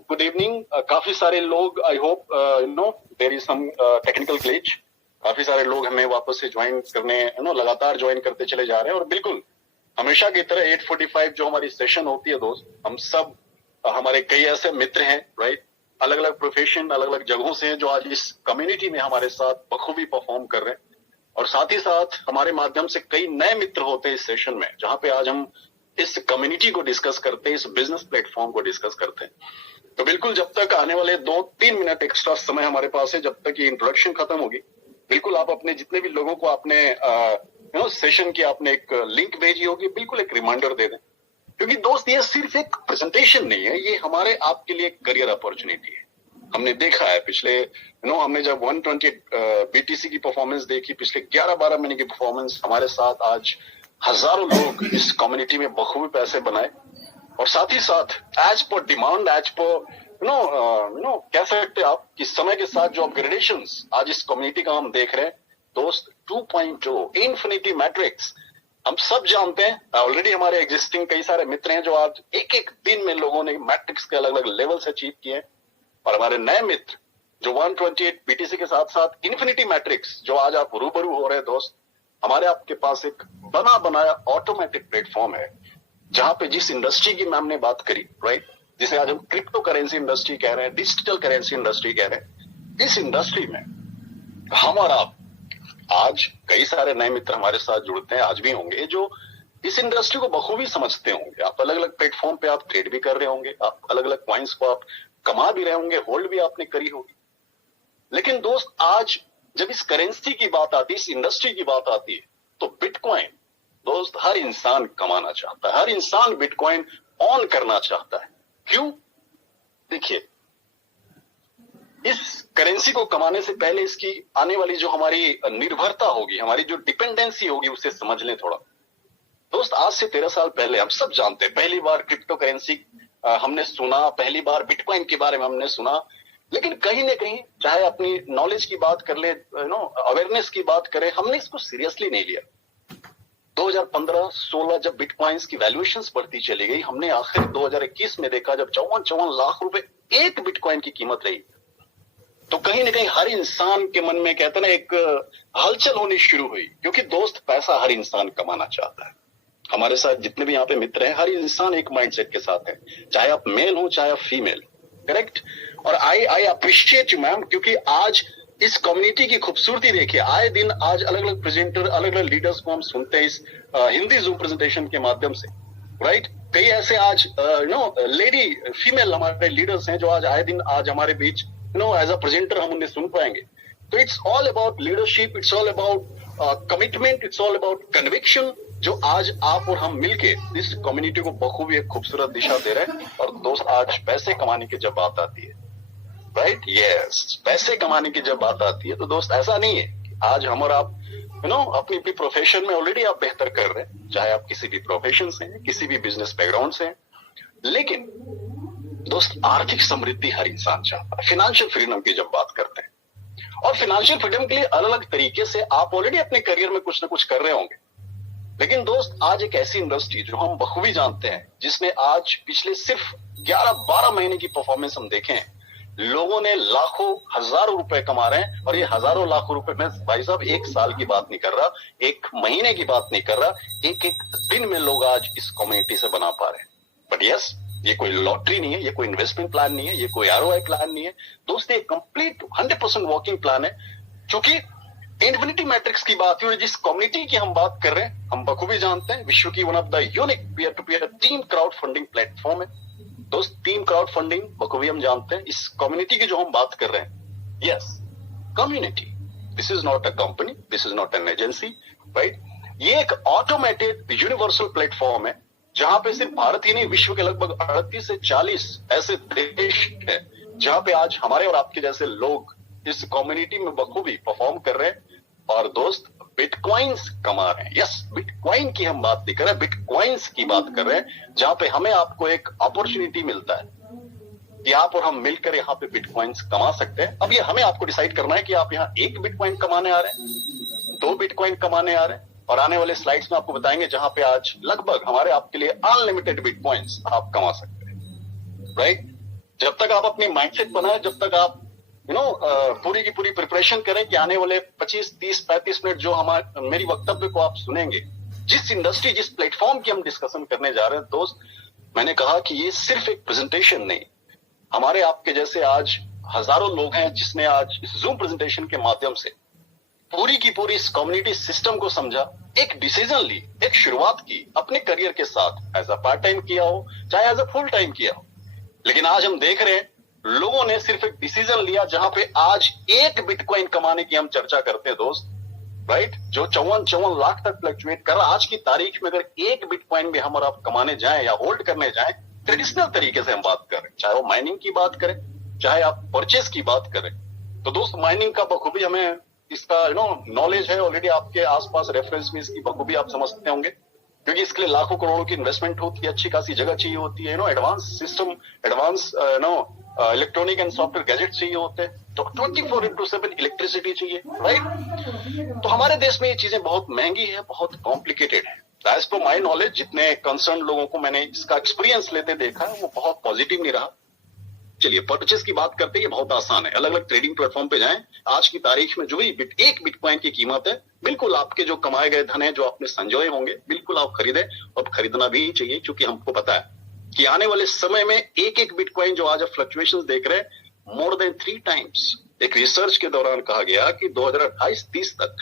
Good evening. काफी सारे लोग, I hope there is some technical glitch. काफी सारे लोग हमें वापस से ज्वाइन करने लगातार ज्वाइन करते चले जा रहे हैं। और बिल्कुल हमेशा की तरह 8:45 जो हमारी सेशन होती है दोस्त, हम सब हमारे कई ऐसे मित्र हैं, राइट, अलग अलग प्रोफेशन, अलग अलग जगहों से हैं, जो आज इस कम्युनिटी में हमारे साथ बखूबी परफॉर्म कर रहे हैं। और साथ ही साथ हमारे माध्यम से कई नए मित्र होते हैं इस सेशन में, जहां पे आज हम इस कम्युनिटी को डिस्कस करते हैं, इस बिजनेस प्लेटफॉर्म को डिस्कस करते हैं। तो बिल्कुल जब तक आने वाले 2-3 मिनट एक्स्ट्रा समय हमारे पास है, जब तक ये इंट्रोडक्शन खत्म होगी, बिल्कुल आप अपने जितने भी लोगों को आपने सेशन की आपने एक लिंक भेजी होगी, बिल्कुल एक रिमाइंडर दे दें। क्योंकि दोस्त ये सिर्फ एक प्रेजेंटेशन नहीं है, ये हमारे आपके लिए करियर अपॉर्चुनिटी है। हमने देखा है पिछले हमने जब 120 बीटीसी की परफॉर्मेंस देखी, पिछले 11-12 महीने की परफॉर्मेंस, हमारे साथ आज हजारों लोग इस कम्युनिटी में बखूबी पैसे बनाए। और साथ ही साथ as per demand, as per कह सकते आप कि समय के साथ जो अपग्रेडेशन आज इस कम्युनिटी का हम देख रहे हैं दोस्त, 2.0 इन्फिनिटी मैट्रिक्स। हम सब जानते हैं, ऑलरेडी हमारे एग्जिस्टिंग कई सारे मित्र हैं जो आज एक एक दिन में लोगों ने मैट्रिक्स के अलग अलग लेवल्स अचीव किए हैं। और हमारे नए मित्र जो 128 बीटीसी के साथ साथ इन्फिनिटी मैट्रिक्स जो आज आप रूबरू हो रहे हैं दोस्त, हमारे आपके पास एक बना बनाया ऑटोमेटिक प्लेटफॉर्म है, जहां पे जिस इंडस्ट्री की मैम ने बात करी, राइट, जिसे आज हम क्रिप्टो करेंसी इंडस्ट्री कह रहे हैं, डिजिटल करेंसी इंडस्ट्री कह रहे हैं, इस इंडस्ट्री में हम और आप आज कई सारे नए मित्र हमारे साथ जुड़ते हैं, आज भी होंगे, जो इस इंडस्ट्री को बखूबी समझते होंगे। आप अलग अलग प्लेटफॉर्म पे आप ट्रेड भी कर रहे होंगे, आप अलग अलग कॉइन्स को आप कमा भी रहे होंगे, होल्ड भी आपने करी होगी। लेकिन दोस्त आज जब इस करेंसी की बात आती है, इस इंडस्ट्री की बात आती है, तो बिटकॉइन दोस्त हर इंसान कमाना चाहता है, हर इंसान बिटकॉइन ऑन करना चाहता है। क्यों? देखिए, इस करेंसी को कमाने से पहले इसकी आने वाली जो हमारी निर्भरता होगी, हमारी जो डिपेंडेंसी होगी, उसे समझ लें थोड़ा। दोस्त आज से 13 साल पहले हम सब जानते हैं, पहली बार क्रिप्टो करेंसी हमने सुना, पहली बार बिटकॉइन के बारे में हमने सुना, लेकिन कहीं ना कहीं चाहे अपनी नॉलेज की बात कर ले, अवेयरनेस की बात करें, हमने इसको सीरियसली नहीं लिया। 2015-16 जब बिटकॉइंस की वैल्यूएशंस बढ़ती चली गई, हमने आखिर 2021 में देखा जब 54 लाख रुपए एक बिटकॉइन की कीमत रही, तो कहीं ना कहीं हर इंसान के मन में कहते ना एक हलचल होनी शुरू हुई। क्योंकि दोस्त पैसा हर इंसान कमाना चाहता है। हमारे साथ जितने भी यहाँ पे मित्र हैं, हर इंसान एक माइंडसेट के साथ है, चाहे आप मेल हो चाहे आप फीमेल, करेक्ट। और आई अप्रिशिएट यू मैम, क्योंकि आज इस कम्युनिटी की खूबसूरती देखिए, आए दिन आज अलग अलग प्रेजेंटर, अलग अलग लीडर्स को हम सुनते हैं इस हिंदी जूम प्रेजेंटेशन के माध्यम से, राइट। कई ऐसे आज लेडी फीमेल हमारे लीडर्स हैं जो आज आए दिन आज हमारे बीच एज अ प्रेजेंटर हम उन्हें सुन पाएंगे। तो it's all about leadership, it's all about commitment, it's all about conviction, जो आज आप और हम मिलके इस कम्युनिटी को बखूबी एक खूबसूरत दिशा दे रहे हैं। और दोस्त आज पैसे कमाने की जब बात आती है, राइट, यस, पैसे कमाने की जब बात आती है, तो दोस्त ऐसा नहीं है कि आज हम और आप अपनी अपनी प्रोफेशन में ऑलरेडी आप बेहतर कर रहे हैं, चाहे आप किसी भी प्रोफेशन से हैं, किसी भी बिजनेस बैकग्राउंड से हैं, लेकिन दोस्त आर्थिक समृद्धि हर इंसान चाहता है। फाइनेंशियल फ्रीडम की जब बात करते हैं, और फाइनेंशियल फ्रीडम के लिए अलग अलग तरीके से आप ऑलरेडी अपने करियर में कुछ ना कुछ कर रहे होंगे, लेकिन दोस्त आज एक ऐसी इंडस्ट्री जो हम बखूबी जानते हैं, जिसने आज पिछले सिर्फ 11-12 महीने की परफॉर्मेंस हम देखें, लोगों ने लाखों हजारों रुपए कमा रहे हैं। और ये हजारों लाखों रुपए, मैं भाई साहब एक साल की बात नहीं कर रहा, एक महीने की बात नहीं कर रहा, एक एक दिन में लोग आज इस कम्युनिटी से बना पा रहे हैं। बट यस, ये कोई लॉटरी नहीं है, ये कोई इन्वेस्टमेंट प्लान नहीं है, ये कोई आरओआई प्लान नहीं है दोस्त, ये कंप्लीट 100% वर्किंग प्लान है। क्योंकि इन्फिनिटी मैट्रिक्स की बात हुई, जिस कम्युनिटी की हम बात कर रहे हैं, हम बखूबी जानते हैं विश्व की one of the unique peer to peer team crowd funding platform है दोस्त। टीम क्राउड फंडिंग बखूबी हम जानते हैं। इस कम्युनिटी की जो हम बात कर रहे हैं, yes, community, this is not a company, this is not an agency, right. ये एक ऑटोमेटेड यूनिवर्सल प्लेटफॉर्म है, जहां पे सिर्फ भारत ही नहीं, विश्व के लगभग 38 से 40 ऐसे देश है जहां पे आज हमारे और आपके जैसे लोग इस कम्युनिटी में बखूबी परफॉर्म कर रहे हैं और दोस्त बिटकॉइंस कमा रहे हैं। यस, बिटकॉइन की हम बात नहीं कर रहे, बिटकॉइंस की बात कर रहे हैं, जहां पे हमें आपको एक अपॉर्चुनिटी मिलता है कि आप और हम मिलकर यहाँ पे बिटकॉइंस कमा सकते हैं। अब ये हमें आपको डिसाइड करना है कि आप यहाँ 1 बिटकॉइन कमाने आ रहे हैं, 2 बिटकॉइन कमाने आ रहे हैं, और आने वाले स्लाइड्स में आपको बताएंगे जहां पे आज लगभग हमारे आपके लिए अनलिमिटेड बिटकॉइंस आप कमा सकते हैं, राइट। जब तक आप अपनी माइंडसेट बनाए, जब तक आप पूरी की पूरी प्रिपरेशन करें कि आने वाले 25, 30, 35 मिनट जो मेरी वक्तव्य को आप सुनेंगे, जिस इंडस्ट्री, जिस प्लेटफॉर्म की हम डिस्कशन करने जा रहे हैं दोस्त, मैंने कहा कि ये सिर्फ एक प्रेजेंटेशन नहीं, हमारे आपके जैसे आज हजारों लोग हैं जिसने आज इस जूम प्रेजेंटेशन के माध्यम से पूरी की पूरी इस कम्युनिटी सिस्टम को समझा, एक डिसीजन ली, एक शुरुआत की अपने करियर के साथ, एज अ पार्ट टाइम किया हो चाहे एज अ फुल टाइम किया हो। लेकिन आज हम देख रहे हैं लोगों ने सिर्फ एक डिसीजन लिया, जहां पे आज एक बिटकॉइन कमाने की हम चर्चा करते हैं दोस्त, राइट, जो 54 लाख तक फ्लक्चुएट कर रहा। आज की तारीख में अगर एक बिटकॉइन में हम और आप कमाने जाएं या होल्ड करने जाएं, ट्रेडिशनल तरीके से हम बात करें, चाहे वो माइनिंग की बात करें, चाहे आप परचेज की बात करें, तो दोस्त माइनिंग का बखूबी हमें इसका नॉलेज है ऑलरेडी, आपके आसपास रेफरेंस में इसकी बखूबी आप समझते होंगे, क्योंकि इसके लिए लाखों करोड़ों की इन्वेस्टमेंट होती है, अच्छी खासी जगह चाहिए होती है, advance system, advance electronic and software gadget चाहिए होते हैं, तो 24/7 इलेक्ट्रिसिटी चाहिए, राइट। तो हमारे देश में ये चीजें बहुत महंगी है, बहुत कॉम्प्लिकेटेड है। एज पर माई नॉलेज, जितने कंसर्न लोगों को मैंने इसका एक्सपीरियंस लेते देखा है, वो बहुत पॉजिटिव नहीं रहा। चलिए परचेस की बात करते हैं, ये बहुत आसान है, अलग अलग ट्रेडिंग प्लेटफॉर्म पे जाएं, आज की तारीख में जो भी एक बिटकॉइन की कीमत है, बिल्कुल आपके जो कमाए गए धन है, जो आपने संजोए होंगे, बिल्कुल आप खरीदें, और खरीदना भी चाहिए, क्योंकि हमको पता है कि आने वाले समय में एक एक बिटकॉइन जो आज आप फ्लक्चुएशंस देख रहे हैं, मोर देन 3 टाइम्स, एक रिसर्च के दौरान कहा गया कि 2028-30 तक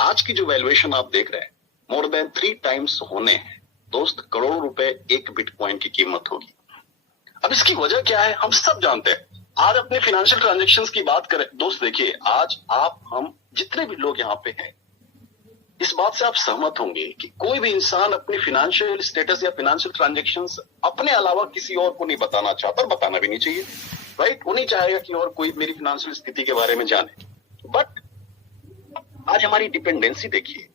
आज की जो वैल्यूएशन आप देख रहे हैं, मोर देन 3 टाइम्स होने हैं दोस्त, करोड़ों रुपए एक बिटकॉइन की कीमत होगी। अब इसकी वजह क्या है, हम सब जानते हैं। आज अपने फाइनेंशियल ट्रांजैक्शंस की बात करें दोस्त, देखिए आज आप, हम जितने भी लोग यहाँ पे हैं, इस बात से आप सहमत होंगे कि कोई भी इंसान अपनी फाइनेंशियल स्टेटस या फाइनेंशियल ट्रांजैक्शंस अपने अलावा किसी और को नहीं बताना चाहता, और बताना भी नहीं चाहिए, राइट। वो नहीं चाहेगा कि और कोई मेरी फाइनेंशियल स्थिति के बारे में जाने। बट आज हमारी डिपेंडेंसी देखिए,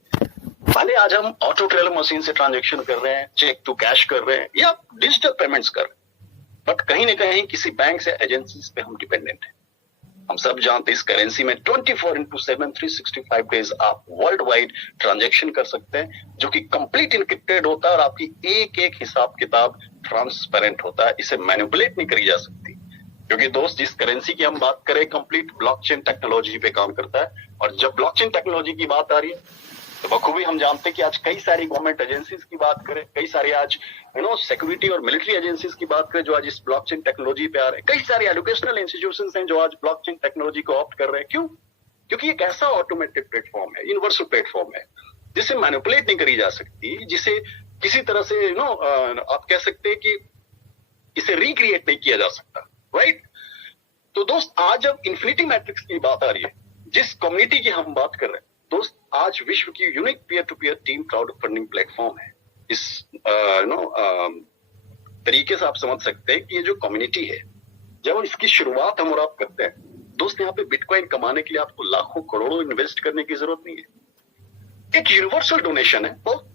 भले आज हम ऑटो टेलर मशीन से ट्रांजैक्शन कर रहे हैं, चेक टू कैश कर रहे हैं, या डिजिटल पेमेंट्स कर रहे हैं, बट कहीं ना कहीं किसी बैंक से एजेंसीज पे हम डिपेंडेंट हैं। हम सब जानते हैं इस करेंसी में 24/7 365 डेज आप वर्ल्ड वाइड ट्रांजैक्शन कर सकते हैं, जो कि कंप्लीट इनक्रिप्टेड होता है, और आपकी एक एक हिसाब किताब ट्रांसपेरेंट होता है, इसे मैनिपुलेट नहीं करी जा सकती। क्योंकि दोस्त जिस करेंसी की हम बात करें, कंप्लीट ब्लॉकचेन टेक्नोलॉजी पे काम करता है, और जब ब्लॉकचेन टेक्नोलॉजी की बात आ रही है तो बखूबी हम जानते हैं कि आज कई सारी गवर्नमेंट एजेंसीज की बात करें, कई सारी आज सिक्योरिटी और मिलिट्री एजेंसीज की बात करें जो आज इस ब्लॉकचेन टेक्नोलॉजी पे आ रहे हैं, कई सारे एजुकेशनल इंस्टीट्यूशंस हैं जो आज ब्लॉकचेन टेक्नोलॉजी को ऑप्ट कर रहे हैं। क्यों? क्योंकि एक ऐसा ऑटोमेटेड प्लेटफॉर्म है, यूनिवर्सल प्लेटफॉर्म है, जिसे मैनिपुलेट नहीं करी जा सकती, जिसे किसी तरह से आप कह सकते हैं कि इसे रिक्रिएट नहीं किया जा सकता, राइट। तो दोस्त आज जब इन्फिनिटी मैट्रिक्स की बात आ रही है, जिस कम्युनिटी की हम बात कर रहे हैं दोस्त, आज विश्व की unique peer to peer team crowd funding platform है। इस तरीके से आप समझ सकते हैं कि ये जो कम्युनिटी है, जब इसकी शुरुआत हम और आप करते हैं दोस्त, यहाँ पे बिटकॉइन कमाने के लिए आपको लाखों करोड़ों इन्वेस्ट करने की जरूरत नहीं है। एक यूनिवर्सल डोनेशन है, बहुत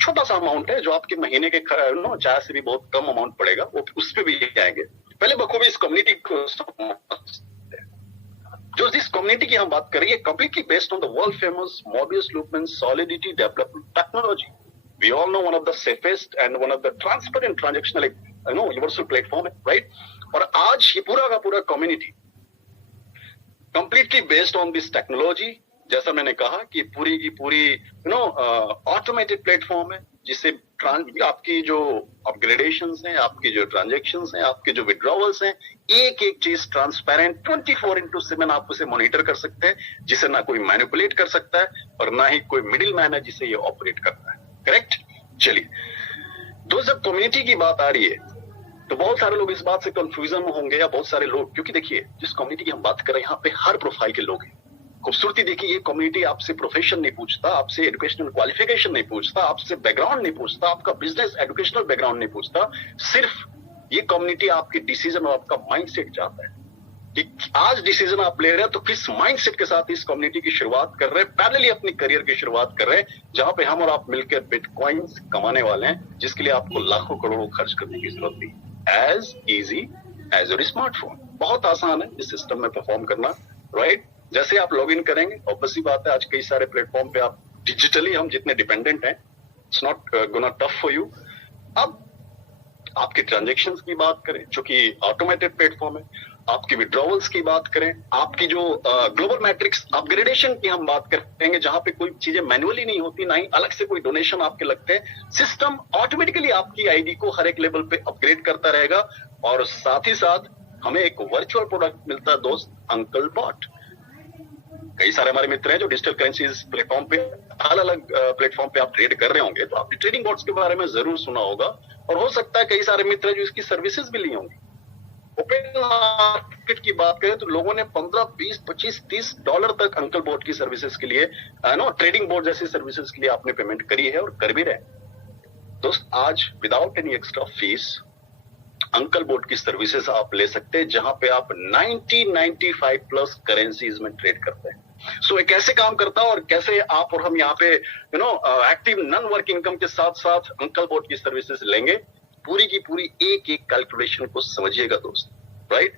छोटा सा अमाउंट है, जो आपके महीने के चाहे से भी बहुत कम अमाउंट पड़ेगा, वो उस पर भी आएंगे। पहले बखूबी इस कम्युनिटी को, जो जिस कम्युनिटी की हम बात कर रही है, completely based on the world famous Mobius loopman solidity development technology. We all know one of the safest and one of the transparent transactional universal platform है, राइट। और आज ये पूरा का पूरा community completely based on this technology, जैसा मैंने कहा कि पूरी की पूरी ऑटोमेटेड प्लेटफॉर्म है, जिससे आपकी जो अपग्रेडेशंस हैं, आपकी जो ट्रांजैक्शंस हैं, आपके जो विड्रॉवल्स हैं, एक एक चीज ट्रांसपेरेंट 24/7 आप उसे मॉनिटर कर सकते हैं, जिसे ना कोई मैनिपुलेट कर सकता है और ना ही कोई मिडिल मैन है जिसे ये ऑपरेट करता है, करेक्ट। चलिए दोस्त, जब कम्युनिटी की बात आ रही है तो बहुत सारे लोग इस बात से कंफ्यूजन में होंगे, या बहुत सारे लोग, क्योंकि देखिए जिस कम्युनिटी की हम बात कर रहे हैं, यहाँ पे हर प्रोफाइल के लोग हैं। खूबसूरती देखिए, ये कम्युनिटी आपसे प्रोफेशन नहीं पूछता, आपसे एजुकेशनल क्वालिफिकेशन नहीं पूछता, आपसे बैकग्राउंड नहीं पूछता, आपका बिजनेस एजुकेशनल बैकग्राउंड नहीं पूछता। सिर्फ ये कम्युनिटी आपके डिसीजन और आपका माइंडसेट चाहता है कि आज डिसीजन आप ले रहे हैं तो किस माइंडसेट के साथ इस कम्युनिटी की शुरुआत कर रहे हैं, पैरेलली अपनी करियर की शुरुआत कर रहे हैं, जहां पे हम और आप मिलकर बिटकॉइंस कमाने वाले हैं, जिसके लिए आपको लाखों करोड़ों खर्च करने की जरूरत नहीं। As easy as your smartphone, बहुत आसान है इस सिस्टम में परफॉर्म करना, राइट। जैसे आप लॉग इन करेंगे, ऑब्वियस सी बात है, आज कई सारे प्लेटफॉर्म पे आप डिजिटली हम जितने डिपेंडेंट हैं, it's not gonna tough for you. अब आपके ट्रांजेक्शन्स की बात करें जो कि ऑटोमेटेड प्लेटफॉर्म है, आपकी विड्रॉवल्स की बात करें, आपकी जो ग्लोबल मैट्रिक्स अपग्रेडेशन की हम बात करेंगे जहां पे कोई चीजें मैनुअली नहीं होती, ना ही अलग से कोई डोनेशन आपके लगते हैं, सिस्टम ऑटोमेटिकली आपकी आईडी को हर एक लेवल पे अपग्रेड करता रहेगा। और साथ ही साथ हमें एक वर्चुअल प्रोडक्ट मिलता है दोस्त, अंकल बॉट। कई सारे हमारे मित्र हैं जो डिजिटल करेंसीज प्लेटफॉर्म पे अलग अलग प्लेटफॉर्म पे आप ट्रेड कर रहे होंगे, तो आपने ट्रेडिंग बॉट्स के बारे में जरूर सुना होगा, और हो सकता है कई सारे मित्र जो इसकी सर्विसेज भी ली होंगी। ओपन मार्केट की बात करें तो लोगों ने 15, 20, 25, 30 डॉलर तक अंकल बोट की सर्विसेज के लिए, ट्रेडिंग बोर्ड जैसी सर्विसेज के लिए आपने पेमेंट करी है और कर भी रहे। दोस्त आज without any extra fees uncle bot की सर्विसेज आप ले सकते हैं जहां पे आप 95 प्लस करेंसीज में ट्रेड करते हैं। सो ये कैसे काम करता है और कैसे आप और हम यहाँ पे एक्टिव नॉन वर्क इनकम के साथ साथ अंकल बोट की सर्विसेज लेंगे, पूरी की पूरी एक एक कैलकुलेशन को समझिएगा दोस्त, राइट?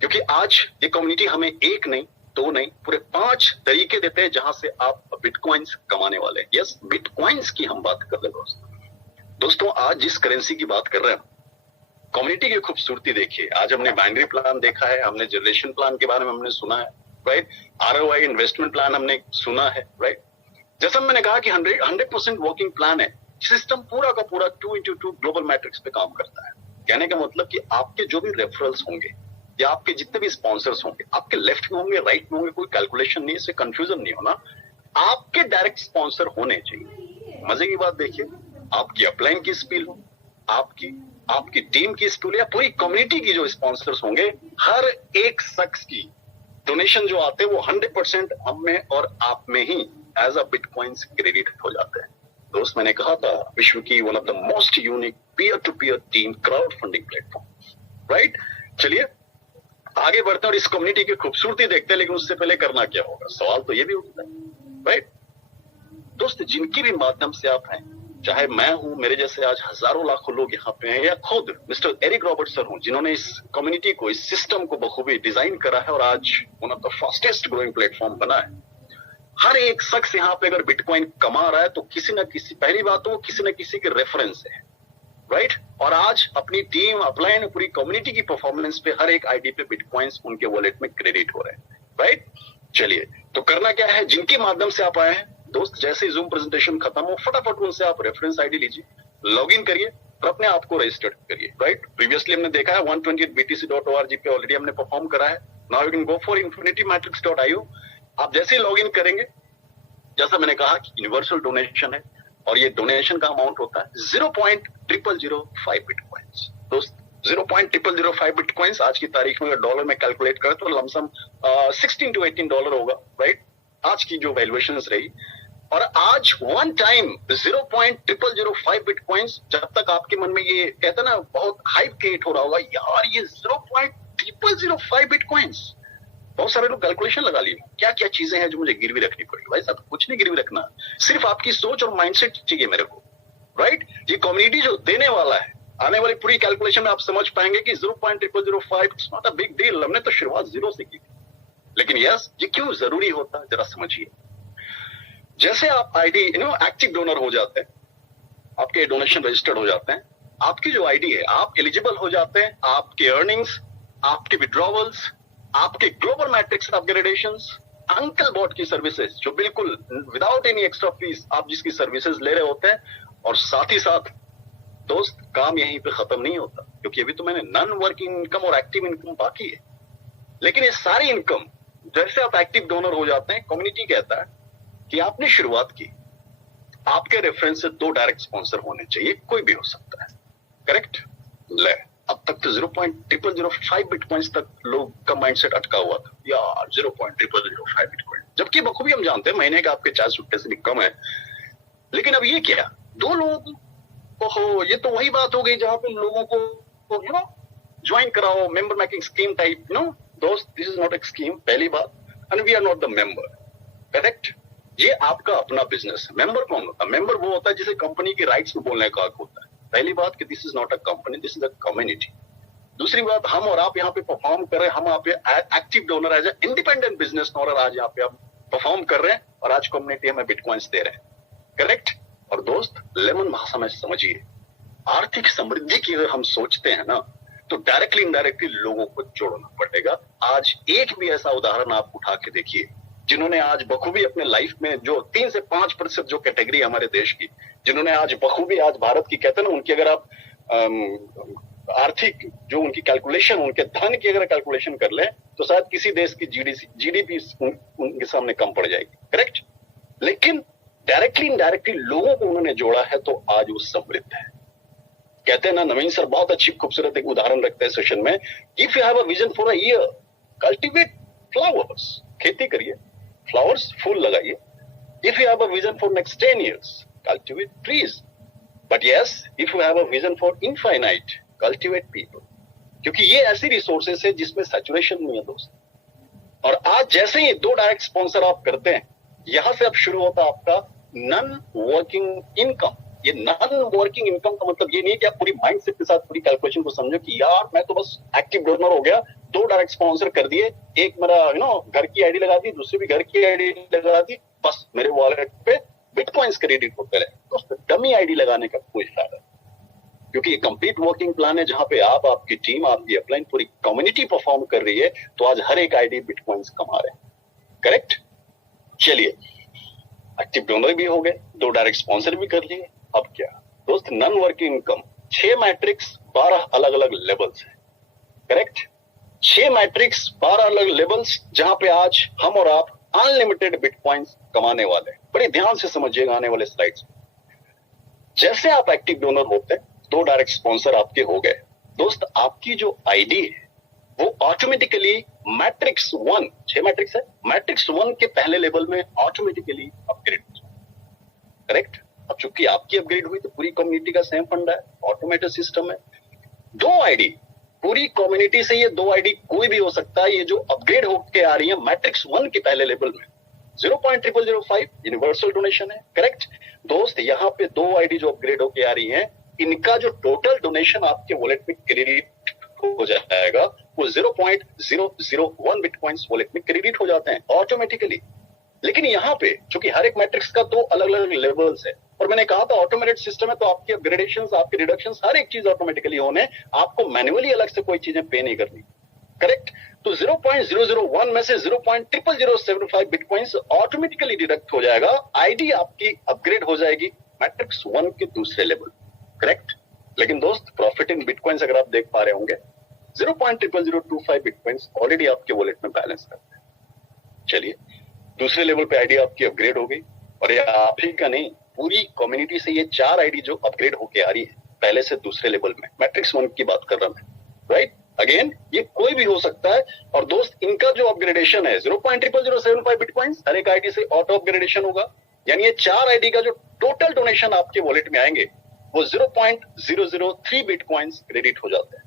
क्योंकि आज ये कम्युनिटी हमें एक नहीं, दो नहीं, पूरे 5 तरीके देते हैं जहां से आप बिटकॉइंस कमाने वाले हैं। यस, बिटकॉइंस की हम बात कर रहे हैं दोस्तों। आज जिस करेंसी की बात कर रहे हैं, कम्युनिटी की खूबसूरती देखिए। आज हमने बाइनरी प्लान देखा है, हमने जनरेशन प्लान के बारे में हमने सुना है, राइट? ROI इन्वेस्टमेंट प्लान हमने सुना है, राइट? जैसा मैंने कहा कि 100% वर्किंग प्लान है। सिस्टम पूरा का पूरा 2x2 ग्लोबल मैट्रिक्स पे काम करता है। कहने का मतलब कि आपके जो भी रेफरल्स होंगे या आपके जितने भी स्पॉन्सर्स होंगे, आपके लेफ्ट में होंगे, राइट में होंगे, कोई कैलकुलेशन नहीं है, इससे कंफ्यूजन नहीं होना। आपके डायरेक्ट स्पॉन्सर होने चाहिए। मजे की बात देखिए, आपकी अपलाइन की स्पील हो, आपकी टीम की स्पील या पूरी कम्युनिटी की जो स्पॉन्सर्स होंगे, हर एक शख्स की डोनेशन जो आते हैं वो 100% हम में और आप में ही एज अ बिटकॉइंस क्रेडिट हो जाते हैं। दोस्त मैंने कहा था विश्व की one of the most unique peer to peer team crowd funding platform, right? चलिए आगे बढ़ते हैं और इस कम्युनिटी की खूबसूरती देखते हैं, लेकिन उससे पहले करना क्या होगा, सवाल तो ये भी उठता है, राइट? दोस्त जिनकी भी माध्यम से आप हैं, चाहे मैं हूं, मेरे जैसे आज हजारों लाखों लोग यहाँ पे हैं, या खुद मिस्टर एरिक रॉबर्टसन हूं जिन्होंने इस कम्युनिटी को, इस सिस्टम को बखूबी डिजाइन करा है और आज one of the fastest growing platform बना है। हर एक शख्स यहाँ पे अगर बिटकॉइन कमा रहा है तो किसी न किसी, पहली बात तो वो किसी न किसी के रेफरेंस है, राइट? और आज अपनी टीम, अपलाइन, पूरी कम्युनिटी की परफॉर्मेंस पे हर एक आईडी पे बिटकॉइंस उनके वॉलेट में क्रेडिट हो रहे हैं, राइट? चलिए तो करना क्या है, जिनके माध्यम से आप आए हैं दोस्त, जैसे ही जूम प्रेजेंटेशन खत्म हो फटाफट उनसे आप रेफरेंस आईडी लीजिए, लॉगिन करिए और अपने आप को रजिस्टर करिए, राइट? प्रीवियसली हमने देखा है 128btc.org पे ऑलरेडी हमने परफॉर्म करा है। Now you can go for infinitymatrix.io। आप जैसे ही लॉगिन करेंगे, जैसा मैंने कहा कि यूनिवर्सल डोनेशन है और ये डोनेशन का अमाउंट होता है 0.0005 बिटकॉइंस। दोस्त 0.0005 बिटकॉइंस आज की तारीख में अगर डॉलर में कैलकुलेट करें तो लमसम $16 to $18 होगा, राइट? आज की जो वैल्यूएशन रही। और आज वन टाइम 0.0005 बिटकॉइंस, जब तक आपके मन में ये कहते ना बहुत हाइप क्रिएट हो रहा होगा, यार ये 0.0005 बिटकॉइंस, बहुत सारे लोग कैलकुलेशन लगा लिए क्या क्या चीजें हैं जो मुझे गिरवी रखनी पड़ेगी। भाई साहब कुछ नहीं गिरवी रखना, सिर्फ आपकी सोच और माइंडसेट चाहिए मेरे को, राइट? ये कम्युनिटी जो देने वाला है, आने वाली पूरी कैलकुलेशन में आप समझ पाएंगे कि 0.0005 it's not a big deal. हमने तो शुरुआत 0 से की थी, लेकिन यस ये क्यों जरूरी होता है जरा समझिए। जैसे आप आईडी एक्टिव डोनर हो जाते हैं, आपके डोनेशन रजिस्टर्ड हो जाते हैं, आपकी जो आईडी है आप एलिजिबल हो जाते हैं, आपके अर्निंग्स, आपके विड्रॉवल्स, आपके global matrix upgradations, uncle bot की सर्विसेज जो बिल्कुल विदाउट एनी एक्स्ट्रा फीस आप जिसकी सर्विसेज ले रहे होते हैं। और साथ ही साथ दोस्त काम यहीं पे खत्म नहीं होता, क्योंकि अभी तो मैंने नॉन वर्किंग इनकम और एक्टिव इनकम बाकी है, लेकिन ये सारी इनकम जैसे आप एक्टिव डोनर हो जाते हैं, कम्युनिटी कहता है कि आपने शुरुआत की, आपके रेफरेंस से 2 डायरेक्ट स्पॉन्सर होने चाहिए, कोई भी हो सकता है, करेक्ट? ले अब तक तो 0.0005 बिटकॉइंस तक लोग का माइंडसेट अटका हुआ था, यार 0.0005 बिटकॉइन, जबकि बखूबी हम जानते हैं महीने का आपके 4 छुट्टे से भी कम है। लेकिन अब ये क्या, 2 लोग, ओहो ये तो वही बात हो गई जहां पे लोगों को ज्वाइन कराओ, मेंबर मेकिंग स्कीम टाइप। दोस्त this is not a scheme, पहली बात, and we are not the member, correct? ये आपका अपना बिजनेस है। मेंबर कौन होता है? मेंबर वो होता है जिसे कंपनी के राइट्स में बोलने का हक होता है। पहली बात कि this is not a company, this is a community. दूसरी बात, हम और आप यहाँ पे परफॉर्म कर रहे हैं, हम यहाँ पे active donor as a independent business owner आज यहाँ पे आप परफॉर्म कर रहे हैं और आज कम्युनिटी हमें बिटकॉइंस दे रहे हैं, करेक्ट? और दोस्त लेमन भाषा में समझिए, आर्थिक समृद्धि की अगर हम सोचते हैं ना, तो डायरेक्टली इनडायरेक्टली लोगों को जोड़ना पड़ेगा। आज एक भी ऐसा उदाहरण आप उठा के देखिए जिन्होंने आज बखूबी अपने लाइफ में, जो 3 से 5% जो कैटेगरी हमारे देश की, जिन्होंने आज बखूबी आज भारत की, कहते हैं ना, उनकी अगर आप आर्थिक जो उनकी कैलकुलेशन, उनके धन की अगर कैलकुलेशन कर लें तो शायद किसी देश की जीडीपी उनके सामने कम पड़ जाएगी। करेक्ट? लेकिन डायरेक्टली इनडायरेक्टली लोगों को उन्होंने जोड़ा है तो आज वो समृद्ध है। कहते हैं ना, नवीन सर बहुत अच्छी खूबसूरत एक उदाहरण रखते हैं सेशन में, if you have a vision for a year, cultivate flowers, खेती करिए, फ्लावर्स, फूल लगाइए। If you have a vision for next 10 years, cultivate trees. But yes, if you have a vision for infinite, cultivate people. क्योंकि ये ऐसी resources है जिसमें saturation नहीं है दोस्त। और आज जैसे ही 2 डायरेक्ट स्पॉन्सर आप करते हैं, यहां से अब शुरू होता है आपका नॉन वर्किंग इनकम। ये नॉन वर्किंग इनकम का मतलब ये नहीं है कि आप पूरी माइंडसेट के साथ पूरी कैलकुलेशन को समझो कि यार मैं तो बस एक्टिव डोनर हो गया, 2 डायरेक्ट स्पॉन्सर कर दिए, एक मेरा घर की आईडी लगा दी, दूसरी भी घर की आईडी लगा दी, बस मेरे वॉलेट पे बिटकॉइंस क्रेडिट होते रहे। दोस्तों, डमी आईडी लगाने का कोई फायदा, क्योंकि ये कंप्लीट वर्किंग प्लान है जहां पे आप, आपकी टीम, आपकी अपलाइन, पूरी कम्युनिटी परफॉर्म कर रही है। तो आज हर एक आईडी बिटकॉइंस कमा रहे हैं। करेक्ट? चलिए, एक्टिव डोनर भी हो गए, 2 डायरेक्ट स्पॉन्सर भी कर लिए। अब क्या दोस्त, नॉन वर्किंग इनकम, 6 मैट्रिक्स, 12 अलग अलग लेवल्स है। करेक्ट? 6 मैट्रिक्स, 12 अलग लेवल्स, जहां पे आज हम और आप अनलिमिटेड बिटकॉइंस कमाने वाले हैं। बड़े ध्यान से समझिएगा आने वाले स्लाइड्स। जैसे आप एक्टिव डोनर होते हैं, 2 डायरेक्ट स्पॉन्सर आपके हो गए, दोस्त आपकी जो आईडी है वो ऑटोमेटिकली मैट्रिक्स 1, 6 मैट्रिक्स है, मैट्रिक्स 1 के पहले लेवल में ऑटोमेटिकली अपग्रेड हो जाए। करेक्ट? अब चूंकि आपकी अपग्रेड हुई तो पूरी कम्युनिटी का सेम फंडा है, ऑटोमेटेड सिस्टम है। 2 आईडी, पूरी कम्युनिटी से ये 2 आईडी कोई भी हो सकता है, ये जो अपग्रेड होके आ रही है मैट्रिक्स 1 के पहले लेवल में, 0.0005 यूनिवर्सल डोनेशन है। करेक्ट दोस्त? यहाँ पे 2 आईडी जो अपग्रेड होके आ रही है, इनका जो टोटल डोनेशन आपके वॉलेट में क्रेडिट हो जाएगा वो 0.001 बिटकॉइंस वॉलेट में क्रेडिट हो जाते हैं ऑटोमेटिकली। लेकिन यहाँ पे चूंकि हर एक मैट्रिक्स का 2 अलग अलग लेवल्स है, और मैंने कहा था ऑटोमेटेड सिस्टम है, तो आपके अपग्रेडेशंस, आपके रिडक्शंस, हर एक चीज ऑटोमेटिकली होने, आपको मैन्युअली अलग से कोई चीजें पे नहीं करनी। करेक्ट? तो 0.001 में से 0.00075 बिटकॉइंस ऑटोमेटिकली डिडक्ट हो जाएगा, आईडी आपकी अपग्रेड हो जाएगी मैट्रिक्स 1 के दूसरे लेवल। करेक्ट? लेकिन दोस्त, प्रॉफिट इन बिटकॉइंस अगर आप देख पा रहे होंगे, 0.00025 बिटकॉइंस ऑलरेडी आपके वॉलेट में बैलेंस करते हैं। चलिए, दूसरे लेवल पे आईडी आपकी अपग्रेड हो गई, और ये आप ही का नहीं, पूरी कम्युनिटी से ये 4 आईडी जो अपग्रेड होके आ रही है पहले से दूसरे लेवल में, मैट्रिक्स 1 की बात कर रहा मैं। राइट? अगेन, ये कोई भी हो सकता है। और दोस्त, इनका जो अपग्रेडेशन है 0.00075 बिटकॉइंस हर एक आईडी से ऑटो अपग्रेडेशन होगा, यानी ये 4 आईडी का जो टोटल डोनेशन आपके वॉलेट में आएंगे वो 0.003 बिटकॉइंस क्रेडिट हो जाते हैं।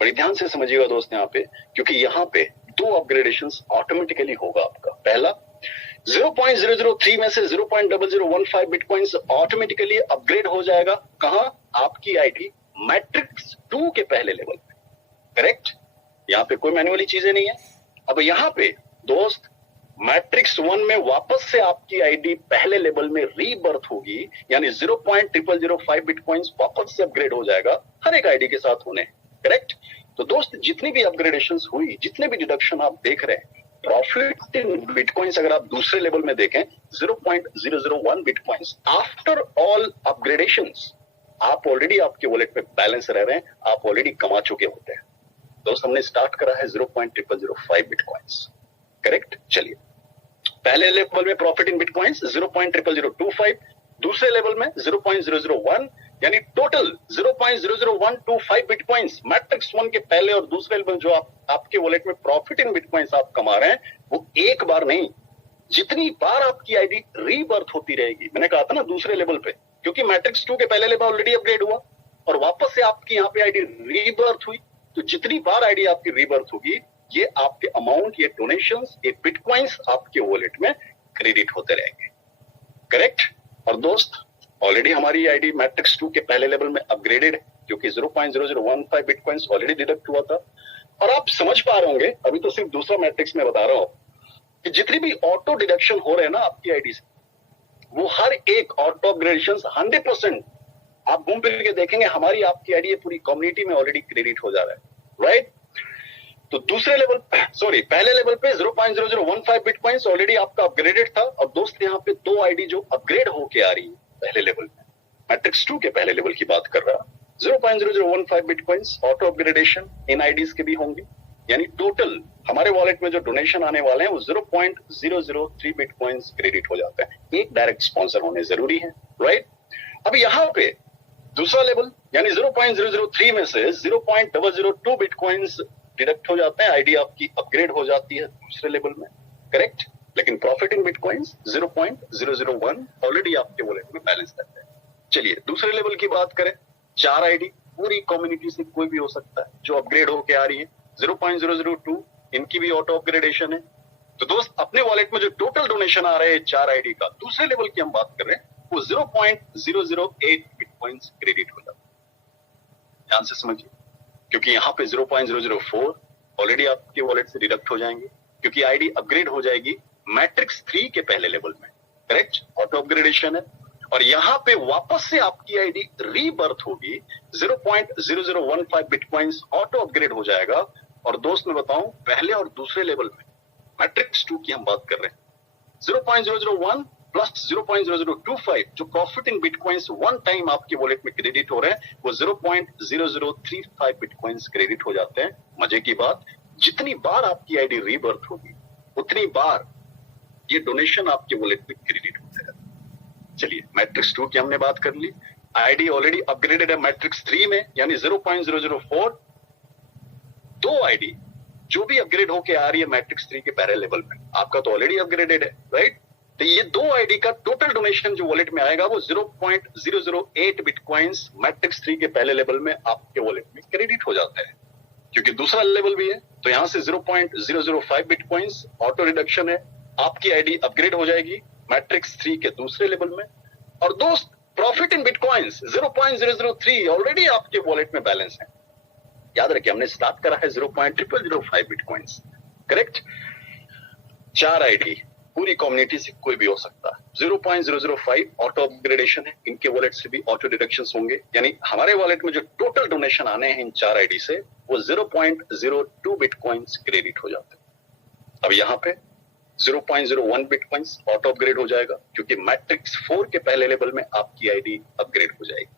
बड़ी ध्यान से समझिएगा दोस्त यहाँ पे, क्योंकि यहाँ पे 2 अपग्रेडेशंस ऑटोमेटिकली होगा आपका। पहला, 0.003 में से 0.0015 बिटकॉइंस ऑटोमेटिकली अपग्रेड हो जाएगा, कहां? आपकी आईडी मैट्रिक्स 2 के पहले लेवल पे। करेक्ट? यहाँ पे कोई मैन्युअली चीजें नहीं है। अब यहाँ पे दोस्त, मैट्रिक्स 1 में वापस से आपकी आईडी पहले लेवल में रीबर्थ होगी, यानी 0.0005 बिटकॉइंस वापस से अपग्रेड हो जाएगा हर एक आईडी के साथ होने। करेक्ट? तो दोस्त, जितनी भी अपग्रेडेशंस हुई, जितने भी डिडक्शन आप देख रहे हैं, प्रॉफिट इन बिटकॉइंस अगर आप दूसरे लेवल में देखें 0.001 बिटकॉइंस आफ्टर ऑल अपग्रेडेशंस, आप ऑलरेडी आपके वॉलेट में बैलेंस रह रहे हैं, आप ऑलरेडी कमा चुके होते हैं। दोस्त, हमने स्टार्ट करा है 0.0005 बिटकॉइंस। करेक्ट? चलिए, पहले लेवल में प्रॉफिट इन बिटकॉइंस 0.00025, दूसरे लेवल में 0.001, यानी टोटल 0.00125 बिटकॉइंस मैट्रिक्स 1 के पहले और दूसरे लेवल जो आपके वॉलेट में प्रॉफिट इन बिटकॉइंस आप कमा रहे हैं, वो एक बार नहीं, जितनी बार आपकी आईडी रीबर्थ होती रहेगी। मैंने कहा था ना दूसरे लेवल पे, क्योंकि मैट्रिक्स 2 के पहले लेवल ऑलरेडी अपग्रेड हुआ और वापस से आपकी यहाँ पे आईडी रीबर्थ हुई, तो जितनी बार आईडी आपकी रीबर्थ होगी, ये आपके अमाउंट, ये डोनेशंस, ये बिटकॉइंस आपके वॉलेट में क्रेडिट होते रहेंगे। करेक्ट? और दोस्त, ऑलरेडी हमारी आईडी मैट्रिक्स 2 के पहले लेवल में अपग्रेडेड है, क्योंकि 0.0015 बिटकॉइंस ऑलरेडी डिडक्ट हुआ था। और आप समझ पा रहे होंगे, अभी तो सिर्फ दूसरा मैट्रिक्स में बता रहा हूं, कि जितनी भी ऑटो डिडक्शन हो रहे हैं ना आपकी आईडी से, वो हर एक ऑटो अपग्रेडेशन 100% आप घूम फिर के देखेंगे हमारी आपकी आईडी पूरी कम्युनिटी में ऑलरेडी क्रेडिट हो जा रहा है, राइट। तो दूसरे लेवल, पहले लेवल पे 0.0015 बिटकॉइंस ऑलरेडी आपका अपग्रेडेड था। और दोस्त यहाँ पे 2 आईडी जो अपग्रेड होके आ रही है पहले लेवल में, मैट्रिक्स 2 के पहले लेवल की बात कर रहा, 0.0015 बिटकॉइंस ऑटो अपग्रेडेशन इन आईडीज के भी होंगे, यानी टोटल हमारे वॉलेट में जो डोनेशन आने वाले हैं वो 0.003 बिटकॉइंस क्रेडिट हो जाते हैं। एक डायरेक्ट स्पॉन्सर होने जरूरी है, राइट। अब यहाँ पे दूसरा लेवल यानी 0.003 में से 0.002 बिटकॉइंस डिडक्ट हो जाते हैं, आईडी आपकी अपग्रेड हो जाती है दूसरे लेवल में, करेक्ट। लेकिन प्रॉफिट इन बिटकॉइंस 0.001 ऑलरेडी आपके वॉलेट में बैलेंस रहते हैं। चलिए दूसरे लेवल की बात करें, 4 आईडी पूरी कम्युनिटी से कोई भी हो सकता है जो अपग्रेड होके आ रही है, 0.002 इनकी भी ऑटो अपग्रेडेशन है। तो दोस्त अपने वॉलेट में जो टोटल डोनेशन आ रहे हैं 4 आईडी का, दूसरे लेवल की हम बात कर रहे हैं, वो 0.008 बिटकॉइंस क्रेडिट हो जाता है। ध्यान से समझिए, क्योंकि यहाँ पे 0.004 ऑलरेडी आपके वॉलेट से डिडक्ट हो जाएंगे, क्योंकि आईडी अपग्रेड हो जाएगी मैट्रिक्स 3 के पहले लेवल में, करेक्ट। ऑटो अपग्रेडेशन है। और यहाँ पे वापस से आपकी आईडी रीबर्थ होगी, 0.0015 बिटकॉइंस ऑटो अपग्रेड हो जाएगा। और दोस्त मैं बताऊं, पहले और दूसरे लेवल में मैट्रिक्स 2 की हम बात कर रहे हैं, 0.001 प्लस 0.0025 जो profit in bitcoins one time आपके वॉलेट में क्रेडिट हो रहे हैं, वो 0.0035 बिटकॉइंस क्रेडिट हो जाते हैं। मजे की बात, जितनी बार आपकी आईडी रीबर्थ होगी उतनी बार ये डोनेशन आपके वॉलेट में क्रेडिट होता है। चलिए मैट्रिक्स 2 की हमने बात कर ली, आईडी ऑलरेडी अपग्रेडेड है मैट्रिक्स 3 में, यानी 0.004। 2 आईडी जो भी अपग्रेड होके आ रही है मैट्रिक्स 3 के पहले लेवल में, आपका तो ऑलरेडी अपग्रेडेड है, राइट। तो ये 2 आईडी का टोटल डोनेशन जो वॉलेट में आएगा वो 0.008 बिटकॉइंस मैट्रिक्स 3 के पहले लेवल में आपके वॉलेट में क्रेडिट हो जाता है। क्योंकि दूसरा लेवल भी है तो यहां से 0.005 बिटकॉइंस ऑटो रिडक्शन है, आपकी आईडी अपग्रेड हो जाएगी मैट्रिक्स 3 के दूसरे लेवल में। और दोस्त प्रॉफिट इन बिटकॉइंस 0.003 ऑलरेडी आपके वॉलेट में बैलेंस है। याद रखिए हमने स्टार्ट करा है 0.0005 बिटकॉइंस, करेक्ट। 4 आईडी पूरी कम्युनिटी से कोई भी हो सकता है, 0.005 ऑटो अपग्रेडेशन है, इनके वॉलेट से भी ऑटो डिडक्शंस होंगे, यानी हमारे वॉलेट में जो टोटल डोनेशन आने हैं इन 4 आईडी से वो 0.02 बिटकॉइंस क्रेडिट हो जाते हैं। अब यहाँ पे 0.01 बिटकॉइंस ऑटो अपग्रेड हो जाएगा, क्योंकि मैट्रिक्स 4 के पहले लेवल में आपकी आईडी अपग्रेड हो जाएगी।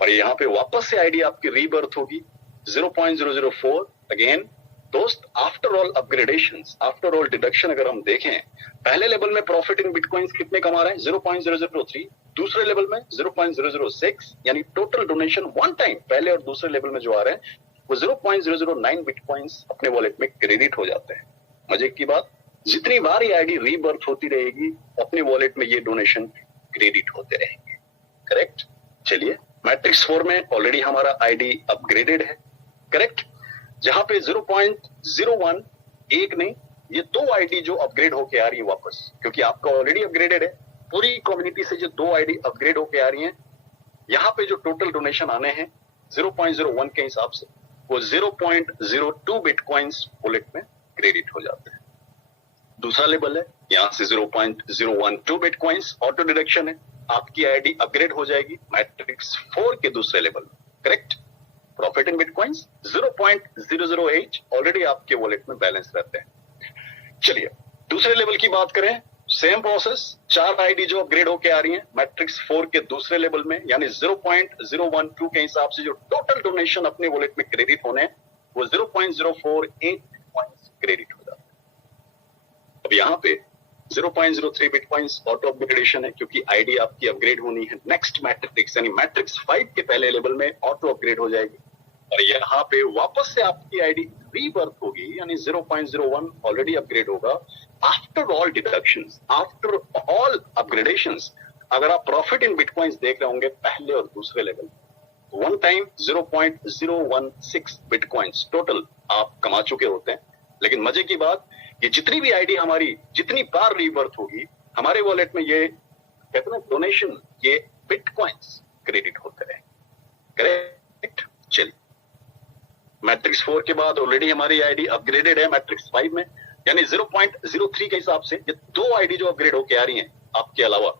और यहाँ पे वापस से आईडी आपकी रीबर्थ होगी 0.004 अगेन। दोस्त after all upgradations, after all deduction अगर हम देखें, पहले लेवल में प्रॉफिट इन बिटकॉइंस कितने कमा रहे हैं, 0.003, दूसरे लेवल में 0.006, यानी टोटल डोनेशन वन टाइम पहले और दूसरे लेवल में जो आ रहे हैं वो 0.009 बिटकॉइंस अपने वॉलेट में क्रेडिट हो जाते हैं। मजे की बात, जितनी बार ये आईडी रीबर्थ होती रहेगी अपने वॉलेट में ये डोनेशन क्रेडिट होते रहेंगे, करेक्ट। चलिए मैट्रिक्स 4 में ऑलरेडी हमारा आईडी अपग्रेडेड है, करेक्ट, जहां पे 0.01 एक नहीं, ये 2 आईडी जो अपग्रेड होके आ रही है वापस, क्योंकि आपका ऑलरेडी अपग्रेडेड है, पूरी कम्युनिटी से जो 2 आईडी अपग्रेड होके आ रही हैं, यहाँ पे जो टोटल डोनेशन आने हैं 0.01 के हिसाब से वो 0.02 बिटकॉइंस वॉलेट में क्रेडिट हो जाते हैं। दूसरा लेवल है, यहां से 0.012 बिटकॉइंस ऑटो डिडक्शन है, आपकी आईडी अपग्रेड हो जाएगी मैट्रिक्स 4 के दूसरे लेवल में, correct. Profit in bitcoins 0.008 already आपके वॉलेट में बैलेंस रहते हैं। चलिए दूसरे लेवल की बात करें, सेम प्रोसेस, 4 आईडी जो अपग्रेड होके आ रही हैं मैट्रिक्स 4 के दूसरे लेवल में, यानी 0.012 के हिसाब से जो टोटल डोनेशन अपने वॉलेट में क्रेडिट होने वो 0.048 बिटकॉइंस क्रेडिट हो जाता है। अब यहाँ पे 0.03 बिटकॉइंस ऑटो अपग्रेडेशन है, क्योंकि आईडी आपकी अपग्रेड होनी है नेक्स्ट मैट्रिक्स यानी मैट्रिक्स 5 के पहले लेवल में ऑटो अपग्रेड हो जाएगी। और यहाँ पे वापस से आपकी आईडी रीबर्थ होगी, यानी 0.01 ऑलरेडी अपग्रेड होगा after all deductions, after all upgradations. अगर आप प्रॉफिट इन बिटकॉइंस देख रहे होंगे पहले और दूसरे level, one time 0.016 bitcoins total आप कमा चुके होते हैं। लेकिन मजे की बात, ये जितनी भी आईडी हमारी जितनी बार रीबर्थ होगी हमारे वॉलेट में ये कहते हैं डोनेशन, ये बिटकॉइंस क्रेडिट होते रहे, करेक्ट। चलिए मैट्रिक्स 4 के बाद ऑलरेडी हमारी आईडी अपग्रेडेड है मैट्रिक्स 5 में, यानी 0.03 के हिसाब से ये 2 आईडी जो अपग्रेड होके आ रही हैं आपके अलावा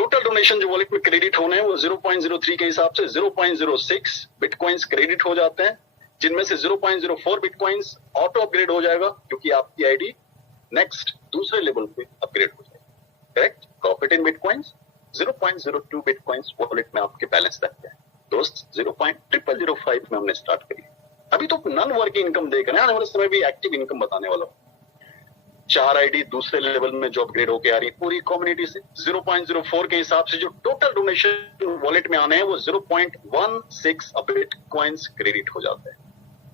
टोटल डोनेशन जो वॉलेट में क्रेडिट होने हैं वो 0.03 के हिसाब से 0.06 बिटकॉइंस क्रेडिट हो जाते हैं, जिनमें से 0.04 बिटकॉइंस ऑटो अपग्रेड हो जाएगा क्योंकि आपकी आईडी नेक्स्ट दूसरे लेवल पे अपग्रेड हो जाएगी। Correct. Profit in bitcoins 0.02 bitcoins wallet में आपके बैलेंस रहते हैं। दोस्त 0.0005 में हमने स्टार्ट करी। अभी तो नॉन वर्किंग इनकम देख रहे हैं, आने वाले समय भी एक्टिव इनकम बताने वाला हूं। 4 आईडी दूसरे लेवल में जो अपग्रेड होके आ रही है पूरी कम्युनिटी से 0.04 के हिसाब से जो टोटल डोनेशन वॉलेट में आने हैं वो 0.16 बिटकॉइंस क्रेडिट हो जाते हैं।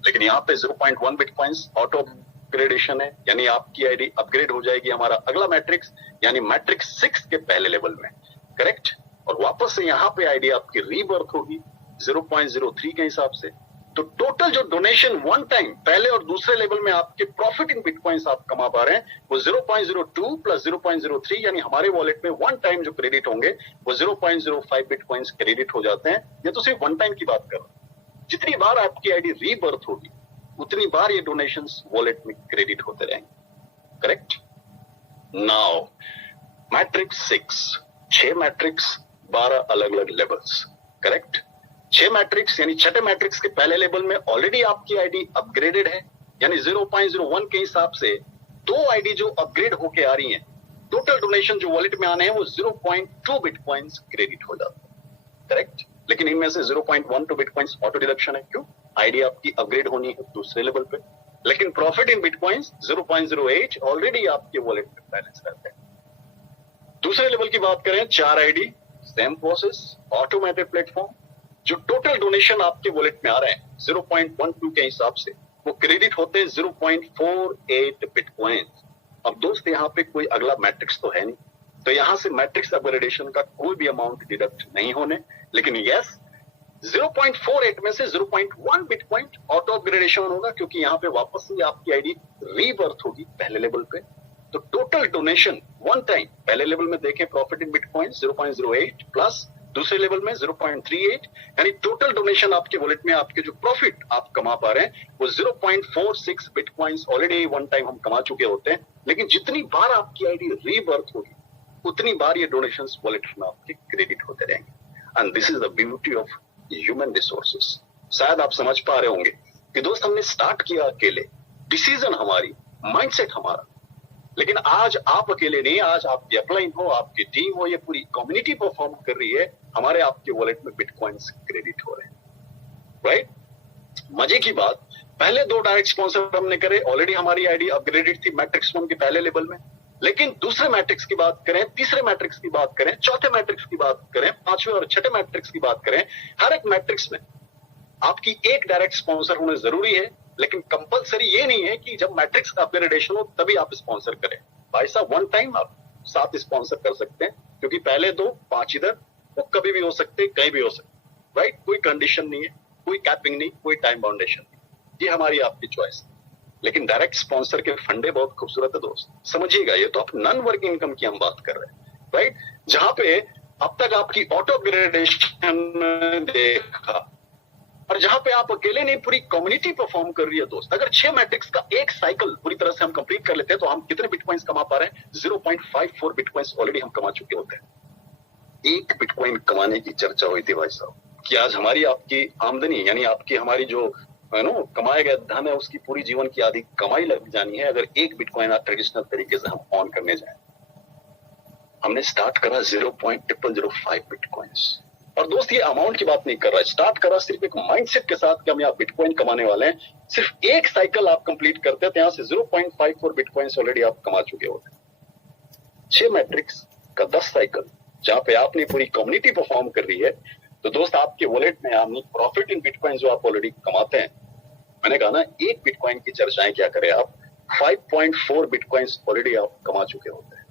लेकिन यहाँ पे 0.1 बिटकॉइंस ऑटो अपग्रेडेशन है, यानी आपकी आईडी अपग्रेड हो जाएगी हमारा अगला मैट्रिक्स यानी मैट्रिक्स 6 के पहले लेवल में। करेक्ट। और वापस से यहाँ पे आईडी आपकी रीबर्थ होगी 0.03 के हिसाब से। तो टोटल जो डोनेशन वन टाइम पहले और दूसरे लेवल में आपके प्रॉफिट इन बिटकॉइंस आप कमा पा रहे हैं वो 0.02 प्लस 0.03 यानी हमारे वॉलेट में वन टाइम जो क्रेडिट होंगे वो 0.05 बिटकॉइंस क्रेडिट हो जाते हैं। ये तो सिर्फ वन टाइम की बात कर रहा हूं। जितनी बार आपकी आईडी रीबर्थ होगी उतनी बार ये डोनेशंस वॉलेट में क्रेडिट होते रहेंगे। करेक्ट। नाउ मैट्रिक्स 6 मैट्रिक्स 12 अलग अलग लेवल्स। करेक्ट। 6 मैट्रिक्स यानी छठे मैट्रिक्स के पहले लेवल में ऑलरेडी आपकी आईडी अपग्रेडेड है, यानी 0.01 के हिसाब से 2 आईडी जो अपग्रेड होके आ रही हैं, टोटल डोनेशन जो वॉलेट में आने हैं वो 0.2 बिटकॉइंस क्रेडिट हो जाते हैं। करेक्ट। लेकिन इनमें से 0.12 बिटकॉइंस ऑटो डिडक्शन है। क्यों? आईडी आपकी अपग्रेड होनी है दूसरे लेवल पे। लेकिन प्रॉफिट इन बिटकॉइंस 0.08 ऑलरेडी आपके वॉलेट में बैलेंस रहते हैं। दूसरे लेवल की बात करें 4 ID, same process, automated platform. जो टोटल डोनेशन आपके वॉलेट में आ रहे हैं 0.12 के हिसाब से वो क्रेडिट होते हैं 0.48 बिटकॉइन। अब दोस्त यहाँ पे कोई अगला मैट्रिक्स तो है नहीं, तो यहाँ से मैट्रिक्स अपग्रेडेशन का कोई भी अमाउंट डिडक्ट नहीं होने। लेकिन यस 0.48 में से 0.1 बिटकॉइन ऑटो अपग्रेडेशन होगा क्योंकि यहाँ पे वापस से आपकी आईडी रीबर्थ होगी पहले लेवल पे। तो टोटल डोनेशन वन टाइम पहले लेवल में देखें प्रॉफिट इन बिटकॉइन 0.08 प्लस दूसरे लेवल में 0.38 यानी टोटल डोनेशन आपके वॉलेट में आपके जो प्रॉफिट आप कमा पा रहे हैं वो 0.46 बिटकॉइंस ऑलरेडी वन टाइम हम कमा चुके होते हैं। लेकिन जितनी बार आपकी आईडी रीबर्थ होगी उतनी बार ये डोनेशंस वॉलेट में आपके क्रेडिट होते रहेंगे। And this is the beauty of human resources. शायद आप समझ पा रहे होंगे कि दोस्त हमने स्टार्ट किया अकेले, डिसीजन हमारी, माइंडसेट हमारा, लेकिन आज आप अकेले नहीं, आज आपकी अपलाइन हो, आपकी टीम हो, ये पूरी कम्युनिटी परफॉर्म कर रही है। हमारे आपके वॉलेट में बिटकॉइंस क्रेडिट हो रहे हैं। राइट। मजे की बात, पहले 2 डायरेक्ट स्पॉन्सर हमने करे, ऑलरेडी हमारी आईडी अपग्रेडेड थी मैट्रिक्स 1 के पहले लेवल में। लेकिन दूसरे मैट्रिक्स की बात करें, तीसरे मैट्रिक्स की बात करें, चौथे मैट्रिक्स की बात करें, पांचवें और छठे मैट्रिक्स की बात करें, हर एक मैट्रिक्स में आपकी एक डायरेक्ट स्पॉन्सर होना जरूरी है। लेकिन कंपलसरी ये नहीं है कि जब मैट्रिक्स का अपग्रेडेशन हो तभी आप स्पॉन्सर करें। भाई साहब वन टाइम आप 7 स्पॉन्सर कर सकते हैं क्योंकि पहले 2 5 इधर, वो कभी भी हो सकते, कहीं भी हो सकते। राइट। कोई कंडीशन नहीं है, कोई कैपिंग नहीं, कोई टाइम बाउंडेशन नहीं, ये हमारी आपकी चॉइस है। लेकिन डायरेक्ट स्पॉन्सर के फंडे बहुत खूबसूरत है दोस्त, समझिएगा। ये तो आप नॉन वर्किंग इनकम की हम बात कर रहे हैं। राइट। जहां पे अब तक आपकी ऑटो अपग्रेडेशन देखा और जहां पे आप अकेले नहीं पूरी कम्युनिटी परफॉर्म कर रही है दोस्त। अगर 6 मैट्रिक्स का एक साइकिल पूरी तरह से हम कंप्लीट कर लेते हैं तो हम कितने बिटकॉइंस कमा पा रहे हैं? 0.54 बिटकॉइंस ऑलरेडी हम कमा चुके होते हैं। एक बिटकॉइन कमाने की चर्चा हुई थी भाई साहब कि आज हमारी आपकी आमदनी यानी आपकी हमारी जो कमाया गया धन है उसकी पूरी जीवन की आधी कमाई लग जानी है अगर एक बिटकॉइन आप ट्रेडिशनल तरीके से हम ऑन करने जाए। हमने स्टार्ट करा 0.005 बिटकॉइंस। और दोस्त ये अमाउंट की बात नहीं कर रहा है, स्टार्ट करा सिर्फ एक माइंडसेट के साथ कि हम यहाँ बिटकॉइन कमाने वाले हैं। सिर्फ एक साइकिल आप कंप्लीट करते हैं तो यहाँ से 0.54 बिटकॉइंस ऑलरेडी आप कमा चुके होते हैं। 6 मैट्रिक्स का 10 साइकिल जहां पे आपने पूरी कम्युनिटी परफॉर्म कर रही है तो दोस्त आपके वॉलेट में आपने प्रॉफिट इन बिटकॉइन जो आप ऑलरेडी कमाते हैं, मैंने कहा ना एक बिटकॉइन की चर्चाएं क्या करें आप, 5.4 बिटकॉइंस ऑलरेडी आप कमा चुके होते हैं।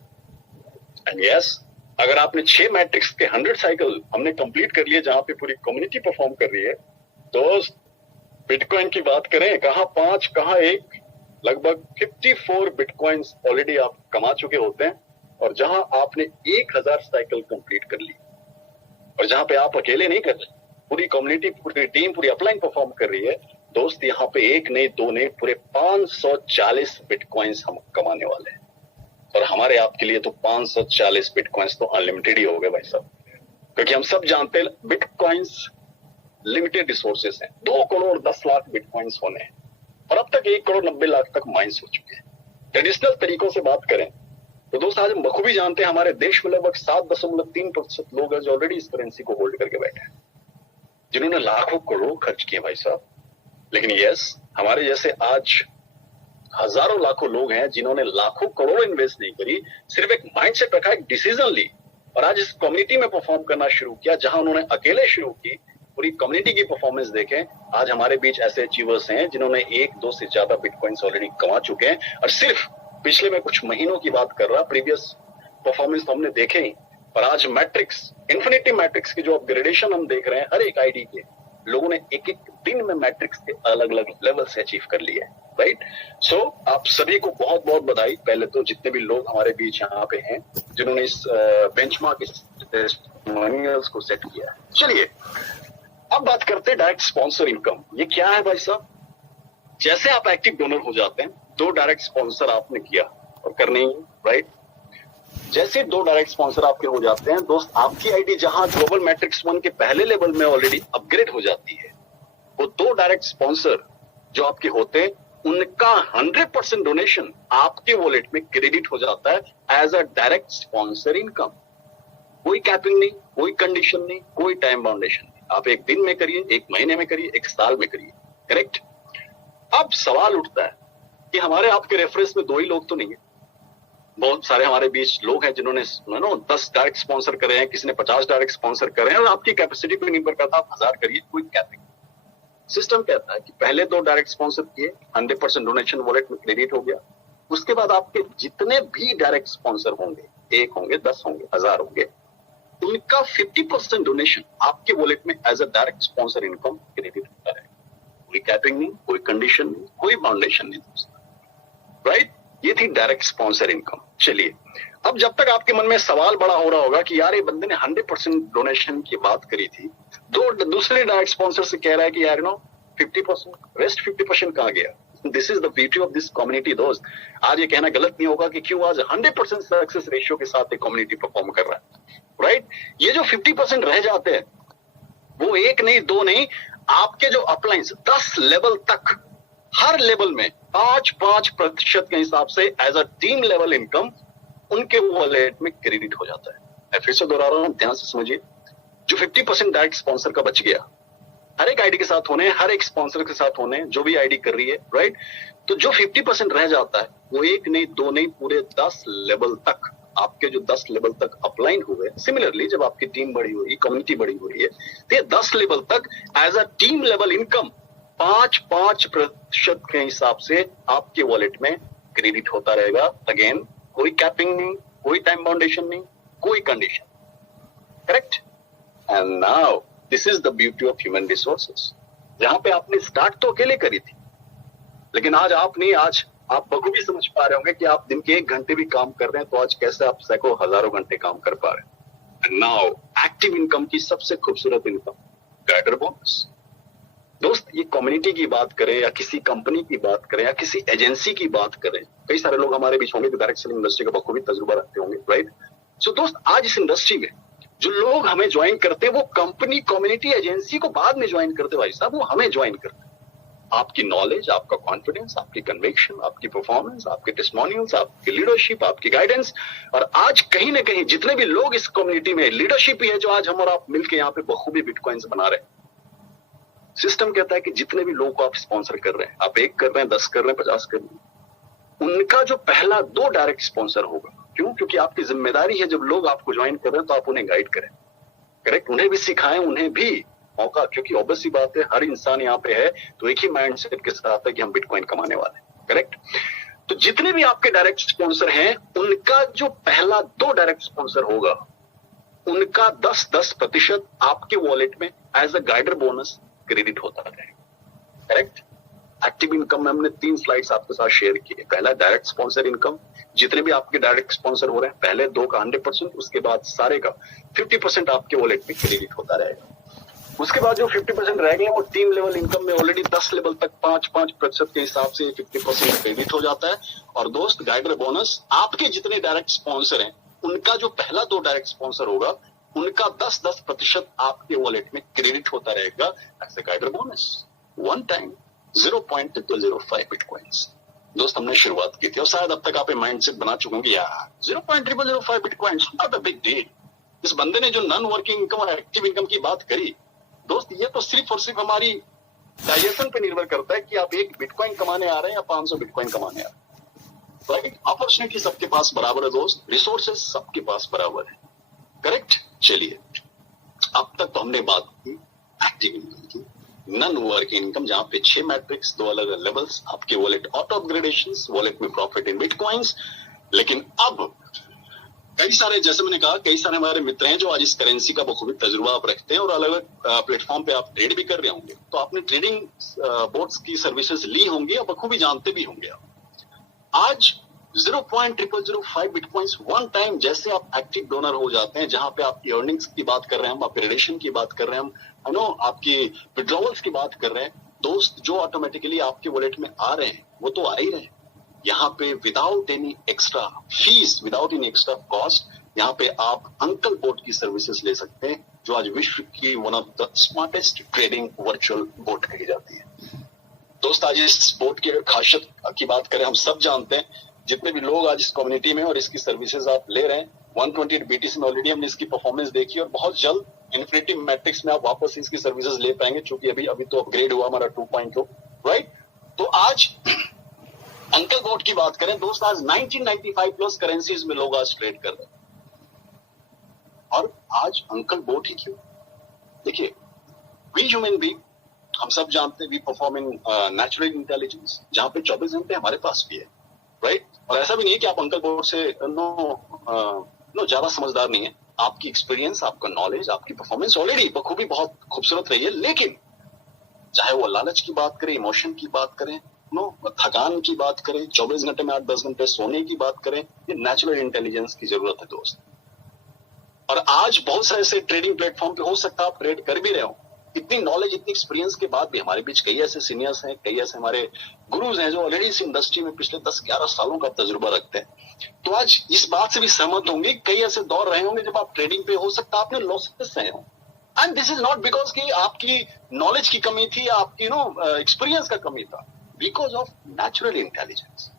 एंड यस अगर आपने 6 मैट्रिक्स के 100 साइकिल हमने कंप्लीट कर लिए जहां पे पूरी कम्युनिटी परफॉर्म कर रही है, दोस्त बिटकॉइन की बात करें कहां 5 कहां 1, लगभग 54 बिटकॉइंस ऑलरेडी आप कमा चुके होते हैं। और जहां आपने 1000 साइकिल कंप्लीट कर ली और जहां पे आप अकेले नहीं कर रहे, पूरी कम्युनिटी पूरी टीम पूरी अपलाइन परफॉर्म कर रही है दोस्त, यहाँ पे 1 नहीं 2 नहीं पूरे 540 बिटकॉइंस हम कमाने वाले हैं। और हमारे आपके लिए तो 540 बिटकॉइंस तो अनलिमिटेड ही हो गए भाई साहब, क्योंकि हम सब जानते हैं बिटकॉइंस लिमिटेड रिसोर्सेस हैं। 2 करोड़ 10 लाख बिटकॉइंस होने हैं और अब तक 1 करोड़ 90 लाख तक माइंस हो चुके हैं। ट्रेडिशनल तरीकों से बात करें तो दोस्त आज हम बखूबी जानते हैं हमारे देश में लगभग 7.3% लोग हैं जो ऑलरेडी इस करेंसी को होल्ड करके बैठे हैं, जिन्होंने लाखों करोड़ खर्च किए भाई साहब। लेकिन यस, हमारे जैसे आज हजारों लाखों लोग हैं जिन्होंने लाखों करोड़ इन्वेस्ट नहीं करी, सिर्फ एक माइंडसेट रखा, एक डिसीजन ली और आज इस कम्युनिटी में परफॉर्म करना शुरू किया। जहां उन्होंने अकेले शुरू की, पूरी कम्युनिटी की परफॉर्मेंस देखें, आज हमारे बीच ऐसे अचीवर्स हैं जिन्होंने 1-2 से ज्यादा बिटकॉइंस ऑलरेडी कमा चुके हैं। और सिर्फ पिछले में कुछ महीनों की बात कर रहा, प्रीवियस परफॉर्मेंस तो हमने देखे ही, पर आज मैट्रिक्स, इन्फिनिटी मैट्रिक्स की जो अपग्रेडेशन हम देख रहे हैं, हर एक आईडी के लोगों ने एक एक दिन में मैट्रिक्स के अलग अलग लेवल से अचीव कर लिए, राइट। सो आप सभी को बहुत बहुत बधाई। पहले तो जितने भी लोग हमारे बीच यहाँ पे हैं जिन्होंने इस बेंचमार्क टेस्टिमोनियल्स को सेट किया है। चलिए अब बात करते हैं डायरेक्ट स्पॉन्सर इनकम। ये क्या है भाई साहब? जैसे आप एक्टिव डोनर हो जाते हैं, 2 डायरेक्ट स्पॉन्सर आपने किया और करने ही, राइट। जैसे 2 डायरेक्ट स्पॉन्सर आपके हो जाते हैं दोस्त, आपकी आईडी जहां ग्लोबल मैट्रिक्स 1 के पहले लेवल में ऑलरेडी अपग्रेड हो जाती है, वो 2 डायरेक्ट स्पॉन्सर जो आपके होते हैं उनका 100% डोनेशन आपके वॉलेट में क्रेडिट हो जाता है as a direct sponsor income. कोई कैपिंग नहीं, कोई कंडीशन नहीं, कोई टाइम बाउंडेशन नहीं। आप 1 दिन में करिए, 1 महीने में करिए, 1 साल में करिए, करेक्ट। अब सवाल उठता है कि हमारे आपके रेफरेंस में 2 ही लोग तो नहीं है, बहुत सारे हमारे बीच लोग हैं जिन्होंने 10 डायरेक्ट स्पॉन्सर करे हैं, किसी ने 50 डायरेक्ट स्पॉन्सर करे हैं और आपकी कैपेसिटी पर निर्भर करता है, आप 1000 करिए, कोई कैपिंग। सिस्टम कहता है कि पहले 2 डायरेक्ट स्पॉन्सर किए, 100% डोनेशन वॉलेट में क्रेडिट हो गया। उसके बाद आपके जितने भी डायरेक्ट स्पॉन्सर होंगे, 1 होंगे, 10 होंगे, 1000 होंगे, उनका 50% डोनेशन आपके वॉलेट में as a direct sponsor income credit होता है। कोई कैपिंग नहीं, कोई कंडीशन नहीं, कोई बाउंडेशन नहीं दोस्तों, राइट। ये थी डायरेक्ट स्पॉन्सर इनकम। चलिए अब जब तक आपके मन में सवाल बड़ा हो रहा होगा कि यार ये बंदे ने 100% डोनेशन की बात करी थी, दूसरे डायरेक्ट स्पॉन्सर से कह रहा है कि यार 50%, रेस्ट 50% कहाँ गया। This is the beauty of this community दोस्त। आज ये कहना गलत नहीं होगा कि क्यों आज 100% सक्सेस रेशियो के साथ एक कम्युनिटी परफॉर्म कर रहा है, राइट। ये जो 50% रह जाते हैं वो 1 नहीं, 2 नहीं, आपके जो अपलाइंस 10 लेवल तक, हर लेवल में 5% के हिसाब से as a team level income उनके वॉलेट में क्रेडिट हो जाता है। मैं फिर से दोहरा रहा हूं, ध्यान से समझिए। जो 50% डायरेक्ट स्पॉन्सर का बच गया, हर एक आईडी के साथ होने, हर एक स्पॉन्सर के साथ होने, जो भी आईडी कर रही है, राइट। तो जो 50% रह जाता है वो 1 नहीं, 2 नहीं, पूरे 10 लेवल तक, आपके जो 10 लेवल तक अपलाइन हुए, सिमिलरली जब आपकी टीम बड़ी हो रही है, कम्युनिटी बड़ी हो रही है, तो ये 10 लेवल तक as a team level income 5% के हिसाब से आपके वॉलेट में क्रेडिट होता रहेगा। अगेन कोई कैपिंग नहीं, कोई टाइम बाउंडेशन नहीं, कोई condition, correct. And now this is the beauty of human resources. जहां पे आपने स्टार्ट तो अकेले करी थी, लेकिन आज आप नहीं, आज आप बखूबी समझ पा रहे होंगे कि आप दिन के 1 घंटे भी काम कर रहे हैं तो आज कैसे आप सैकड़ों हजारों घंटे काम कर पा रहे हैं। एंड नाउ एक्टिव इनकम की सबसे खूबसूरत इनकम, गाइडर बोनस। दोस्त ये कम्युनिटी की बात करें या किसी कंपनी की बात करें या किसी एजेंसी की बात करें, कई सारे लोग हमारे बीच होंगे जो डायरेक्ट सेलिंग इंडस्ट्री का बखूबी तजुर्बा रखते होंगे, राइट। सो दोस्त आज इस इंडस्ट्री में जो लोग हमें ज्वाइन करते हैं वो कंपनी, कम्युनिटी, एजेंसी को बाद में ज्वाइन करते भाई साहब, वो हमें ज्वाइन करते। आपकी नॉलेज, आपका कॉन्फिडेंस, आपकी कन्विक्शन, आपकी परफॉर्मेंस, आपके टेस्टिमोनियल्स, आपकी लीडरशिप, आपकी गाइडेंस, और आज कहीं ना कहीं जितने भी लोग इस कम्युनिटी में, लीडरशिप ही है जो आज हम और आप मिलकर यहाँ पे बखूबी बिटकॉइंस बना रहे हैं। सिस्टम कहता है कि जितने भी लोगों को आप स्पॉन्सर कर रहे हैं, आप 1 कर रहे हैं, 10 कर रहे हैं, 50 कर रहे हैं, उनका जो पहला 2 डायरेक्ट स्पॉन्सर होगा। क्यों? क्योंकि आपकी जिम्मेदारी है जब लोग आपको ज्वाइन कर रहे हैं तो आप उन्हें गाइड करें, करेक्ट। उन्हें भी सिखाएं, उन्हें भी मौका, क्योंकि ऑब्वियस सी बात है हर इंसान यहाँ पे है तो एक ही माइंडसेट के साथ है कि हम बिटकॉइन कमाने वाले हैं, करेक्ट। तो जितने भी आपके डायरेक्ट स्पॉन्सर हैं उनका जो पहला 2 डायरेक्ट स्पॉन्सर होगा उनका 10% आपके वॉलेट में as a guider bonus credit होता है, करेक्ट। एक्टिव इनकम में हमने 3 स्लाइड्स आपके साथ शेयर किए। पहला डायरेक्ट स्पॉन्सर इनकम, जितने भी आपके डायरेक्ट स्पॉन्सर हो रहे हैं, पहले 2 का 100%, उसके बाद सारे का 50% आपके वॉलेट में क्रेडिट होता रहेगा। उसके बाद जो 50% रह गए वो टीम लेवल इनकम में ऑलरेडी 10 लेवल तक 5% के हिसाब से 50% क्रेडिट हो जाता है। और दोस्त गाइडर बोनस आपके जितने डायरेक्ट स्पॉन्सर हैं उनका जो पहला 2 डायरेक्ट स्पॉन्सर होगा उनका 10% आपके वॉलेट में क्रेडिट होता रहेगा as a guider bonus one time 0.005 bitcoins. दोस्त हमने शुरुआत की थी और शायद अब तक आप माइंडसेट बना चुके होंगे यार 0.005 bitcoins not a big deal. इस बंदे ने जो नॉन वर्किंग इनकम और एक्टिव इनकम की बात करी दोस्त, ये तो सिर्फ और सिर्फ हमारी डाइजेशन पे निर्भर करता है कि आप 1 बिटकॉइन कमाने आ रहे हैं या 500 बिटकॉइन कमाने आ रहे हैं। राइट, अपॉर्चुनिटी सबके पास बराबर है दोस्त, रिसोर्सेस सबके पास बराबर है। करेक्ट। चलिए, अब तक तो हमने बात की एक्टिव इनकम की, नॉन वर्किंग इनकम जहां पे 6 मैट्रिक्स, 2 अलग अलग लेवल्स, आपके वॉलेट ऑटो अपग्रेडेशंस, वॉलेट में प्रॉफिट इन बिटकॉइंस। लेकिन अब कई सारे, जैसे मैंने कहा, कई सारे हमारे मित्र हैं जो आज इस करेंसी का बखूबी तजुर्बा आप रखते हैं और अलग अलग प्लेटफॉर्म पे आप ट्रेड भी कर रहे होंगे, तो आपने ट्रेडिंग बोर्ड्स की सर्विसेज ली होंगी और बखूबी जानते भी होंगे। आज 0.005 बिटकॉइंस वन टाइम जैसे आप एक्टिव डोनर हो जाते हैं, जहां पे आपकी अर्निंग्स की बात कर रहे हैं हम, अपग्रेडेशन की बात कर रहे हैं हम, आपकी विड्रॉवल्स की बात कर रहे हैं दोस्त, जो ऑटोमेटिकली आपके वॉलेट में आ रहे हैं वो तो आ ही रहे हैं। यहाँ पे without any extra fees, without any extra cost, यहाँ पे आप अंकल बोट की सर्विसेज ले सकते हैं, जो आज विश्व की one of the smartest trading virtual boat कही जाती है। दोस्त, आज इस बोट की खासियत की बात करें, हम सब जानते हैं, जितने भी लोग आज इस कम्युनिटी में और इसकी सर्विसेज आप ले रहे हैं, 128 BTC में ऑलरेडी हमने इसकी परफॉर्मेंस देखी और बहुत जल्द इन्फिनिटी मैट्रिक्स में आप वापस इसकी सर्विसेज ले पाएंगे, क्योंकि अभी तो अपग्रेड हुआ हमारा 2.0। राइट, तो आज अंकल बोट की बात करें दोस्त, आज 1995 प्लस करेंसीज में लोग आज ट्रेड कर रहे हैं। और आज अंकल बोट ही क्यों? देखिए, वी ह्यूमन बीइंग, हम सब जानते हैं, we perform in natural intelligence, जहां पे 24 घंटे हमारे पास भी है। राइट, और ऐसा भी नहीं है कि आप अंकल बोट से नो ज्यादा समझदार नहीं है। आपकी एक्सपीरियंस, आपका नॉलेज, आपकी परफॉर्मेंस ऑलरेडी बखूबी बहुत खूबसूरत रही है। लेकिन चाहे वो लालच की बात करें, इमोशन की बात करें, थकान की बात करें, 24 घंटे में 8-10 घंटे सोने की बात करें, ये नेचुरल इंटेलिजेंस की जरूरत है दोस्त। और आज बहुत सारे ऐसे ट्रेडिंग प्लेटफॉर्म पे हो सकता है आप ट्रेड कर भी रहे हो, इतनी नॉलेज, इतनी एक्सपीरियंस के बाद भी हमारे बीच कई ऐसे सीनियर्स हैं, कई ऐसे हमारे गुरुज हैं जो ऑलरेडी इस इंडस्ट्री में पिछले 10-11 सालों का तजुर्बा रखते हैं। तो आज इस बात से भी सहमत होंगे, कई ऐसे दौर रहे होंगे जब आप ट्रेडिंग पे हो सकता है आपने लॉसेस रहे हो, and this is not because की आपकी नॉलेज की कमी थी, आपकी एक्सपीरियंस का कमी था, बिकॉज ऑफ नेचुरल इंटेलिजेंस।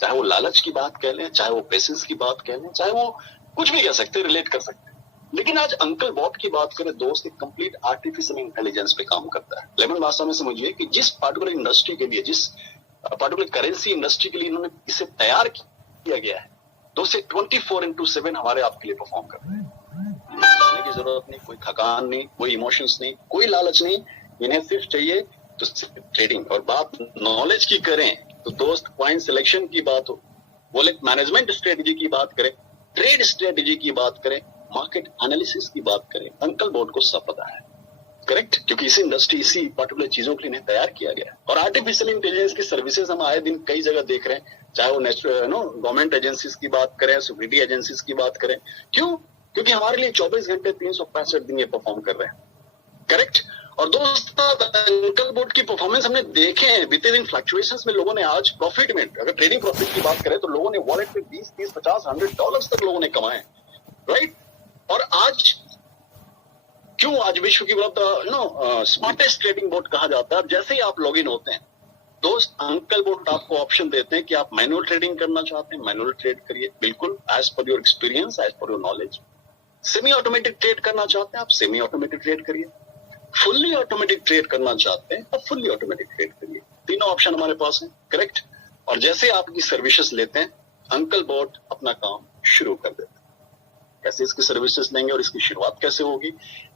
चाहे वो लालच की बात कह लें, चाहे वो पेशेंस की बात कह लें, चाहे वो कुछ भी कह सकते हैं, रिलेट कर सकते हैं। लेकिन आज अंकल बॉट की बात करें दोस्त, एक कंप्लीट आर्टिफिशियल इंटेलिजेंस पे काम करता है। लेकिन भाषा में समझिए कि जिस पार्टिकुलर इंडस्ट्री के लिए, जिस पार्टिकुलर करेंसी इंडस्ट्री के लिए इन्होंने इसे तैयार किया गया है, तो उसे 24/7 हमारे आपके लिए परफॉर्म कर रहे हैं। सोने की जरूरत नहीं, कोई थकान नहीं, कोई इमोशंस नहीं, कोई लालच नहीं, इन्हें सिर्फ चाहिए तो सिर्फ ट्रेडिंग। और बात नॉलेज की करें तो दोस्त, पॉइंट सिलेक्शन की बात हो, वॉलेट मैनेजमेंट स्ट्रेटेजी की बात करें, ट्रेड स्ट्रेटेजी की बात करें, मार्केट एनालिसिस की बात करें, अंकल बोट को सब पता है। करेक्ट, क्योंकि इसी इंडस्ट्री, इसी पर्टिकुलर चीजों के लिए इन्हें तैयार किया गया है। और आर्टिफिशियल इंटेलिजेंस की सर्विसेज हम आए दिन कई जगह देख रहे हैं, चाहे वो गवर्नमेंट एजेंसीज की बात करें, सिक्योरिटी एजेंसीज की बात करें। क्यों? क्योंकि हमारे लिए 24 घंटे 365 दिन ये परफॉर्म कर रहे हैं। करेक्ट। और दोस्तों, अंकल बोट की परफॉर्मेंस हमने देखे हैं बीते दिन, फ्लक्चुएशंस में लोगों ने आज प्रॉफिट में, अगर ट्रेडिंग प्रॉफिट की बात करें तो लोगों ने वॉलेट में 20, 30, 50, $100 तक लोगों ने कमाए। राइट। और आज क्यों आज विश्व की स्मार्टेस्ट ट्रेडिंग बोट कहा जाता है? जैसे ही आप लॉग इन होते हैं दोस्त, अंकल बोट आपको ऑप्शन देते हैं कि आप मैनुअल ट्रेडिंग करना चाहते हैं, मैनुअल ट्रेड करिए, बिल्कुल as per your experience, as per your knowledge. Semi automatic trade करना चाहते हैं आप, सेमी ऑटोमेटिक ट्रेड करिए। फुल्ली ऑटोमेटिक ट्रेड करना चाहते हैं आप, फुल्ली ऑटोमेटिक ट्रेड करिए। तीनों ऑप्शन हमारे पास हैं। करेक्ट। और जैसे आप की सर्विसेज लेते हैं, अंकल बोट अपना काम शुरू कर देते हैं। कैसे इसकी सर्विसेज लेंगे और इसकी शुरुआत कैसे होगी?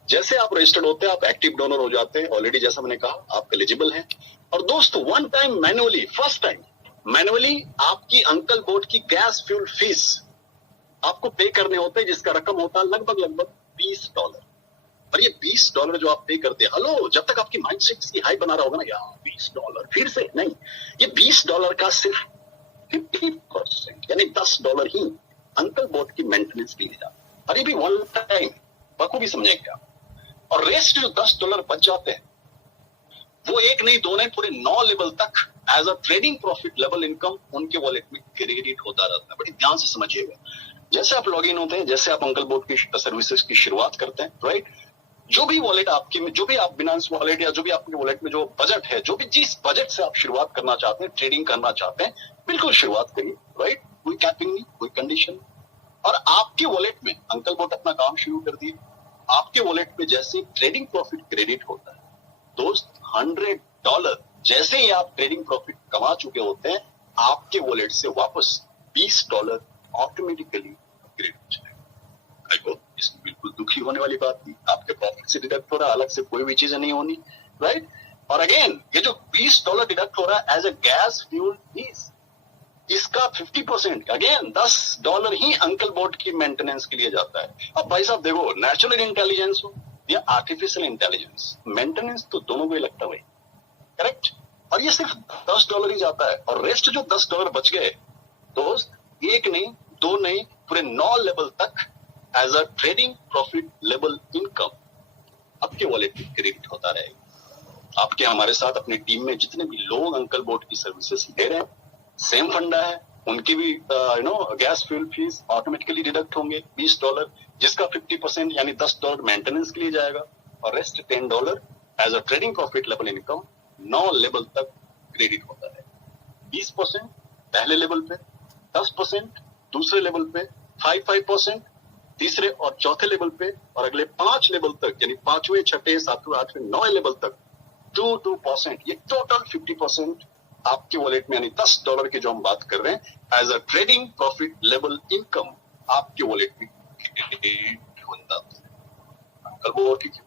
जैसे आप रजिस्टर्ड होते हैं, आप एक्टिव डोनर हो जाते हैं, ऑलरेडी जैसा मैंने कहा आप एलिजिबल हैं। और दोस्त, one time manually, first time manually आपकी अंकल बोट की गैस फ्यूल फीस आपको पे करने होते हैं, जिसका रकम होता है लगभग $20। और ये $20 जो आप पे करते हैं, हेलो, जब तक आपकी माइंड सेट की हाई बना रहा होगा ना, यार $20 फिर से नहीं, ये $20 का सिर्फ 50% यानी $10 ही अंकल बोट की मेंटेनेंस के लिए जाता है। अरे भी वन टाइम, बखूबी समझेंगे आप। और रेस्ट जो $10 बच जाते हैं वो एक नहीं दो नहीं पूरे 9 लेवल तक as a trading profit level income उनके वॉलेट में क्रेडिट होता रहता है। बड़ी ध्यान से समझिएगा, जैसे आप लॉग इन होते हैं, जैसे आप अंकल बोट की सर्विसेज की शुरुआत करते हैं, राइट, जो भी वॉलेट आपकी में, जो भी आप बिनांस वॉलेट या जो भी आपके वॉलेट में जो बजट है, जो भी जिस बजट से आप शुरुआत करना चाहते हैं, ट्रेडिंग करना चाहते हैं, बिल्कुल शुरुआत करिए, राइट, कोई कैपिंग नहीं, कोई कंडीशन। और आपके वॉलेट में अंकल बोट अपना काम शुरू कर दिए, आपके वॉलेट में जैसे ट्रेडिंग प्रॉफिट क्रेडिट होता है दोस्त, $100 जैसे ही आप ट्रेडिंग प्रॉफिट कमा चुके होते हैं, आपके वॉलेट से वापस $20 ऑटोमेटिकली क्रेडिट हो जाएगा। आई होप इसमें बिल्कुल दुखी होने वाली बात नहीं, आपके प्रॉफिट से डिडक्ट हो रहा है, अलग से कोई भी चीजें नहीं होनी, राइट। और अगेन ये जो $20 डिडक्ट हो रहा है as a gas fuel fees, इसका 50% अगेन $10 ही अंकल बोट की मेंटेनेंस के लिए जाता है। अब भाई साहब देखो, नेचुरल इंटेलिजेंस हो या आर्टिफिशियल इंटेलिजेंस, मेंटेनेंस तो दोनों को ही लगता है, करेक्ट। और ये सिर्फ $10 ही जाता है, और रेस्ट जो $10 बच गए दोस्त, एक नहीं दो नहीं पूरे 9 लेवल तक as a trading profit level income आपके वॉलेट में क्रेडिट होता रहेगा। आपके हमारे साथ अपनी टीम में जितने भी लोग अंकल बोट की सर्विसेज ले रहे हैं, सेम फंडा है, उनकी भी gas fuel fees automatically deduct होंगे $20, जिसका 50% यानी $10 मेंटेनेंस के लिए जाएगा, और rest $10 as a trading profit level income 9 level तक क्रेडिट होता है। 20% पहले लेवल पे, 10% दूसरे लेवल पे, 5% तीसरे और चौथे लेवल पे, और अगले 5 लेवल तक यानी 5वें, 6ठे, 7वें, 8वें, 9वें लेवल तक 2%, ये टोटल 50% आपके वॉलेट में यानी $10 की जो हम बात कर रहे हैं as a trading profit level income आपके वॉलेट में अंकल बोट की।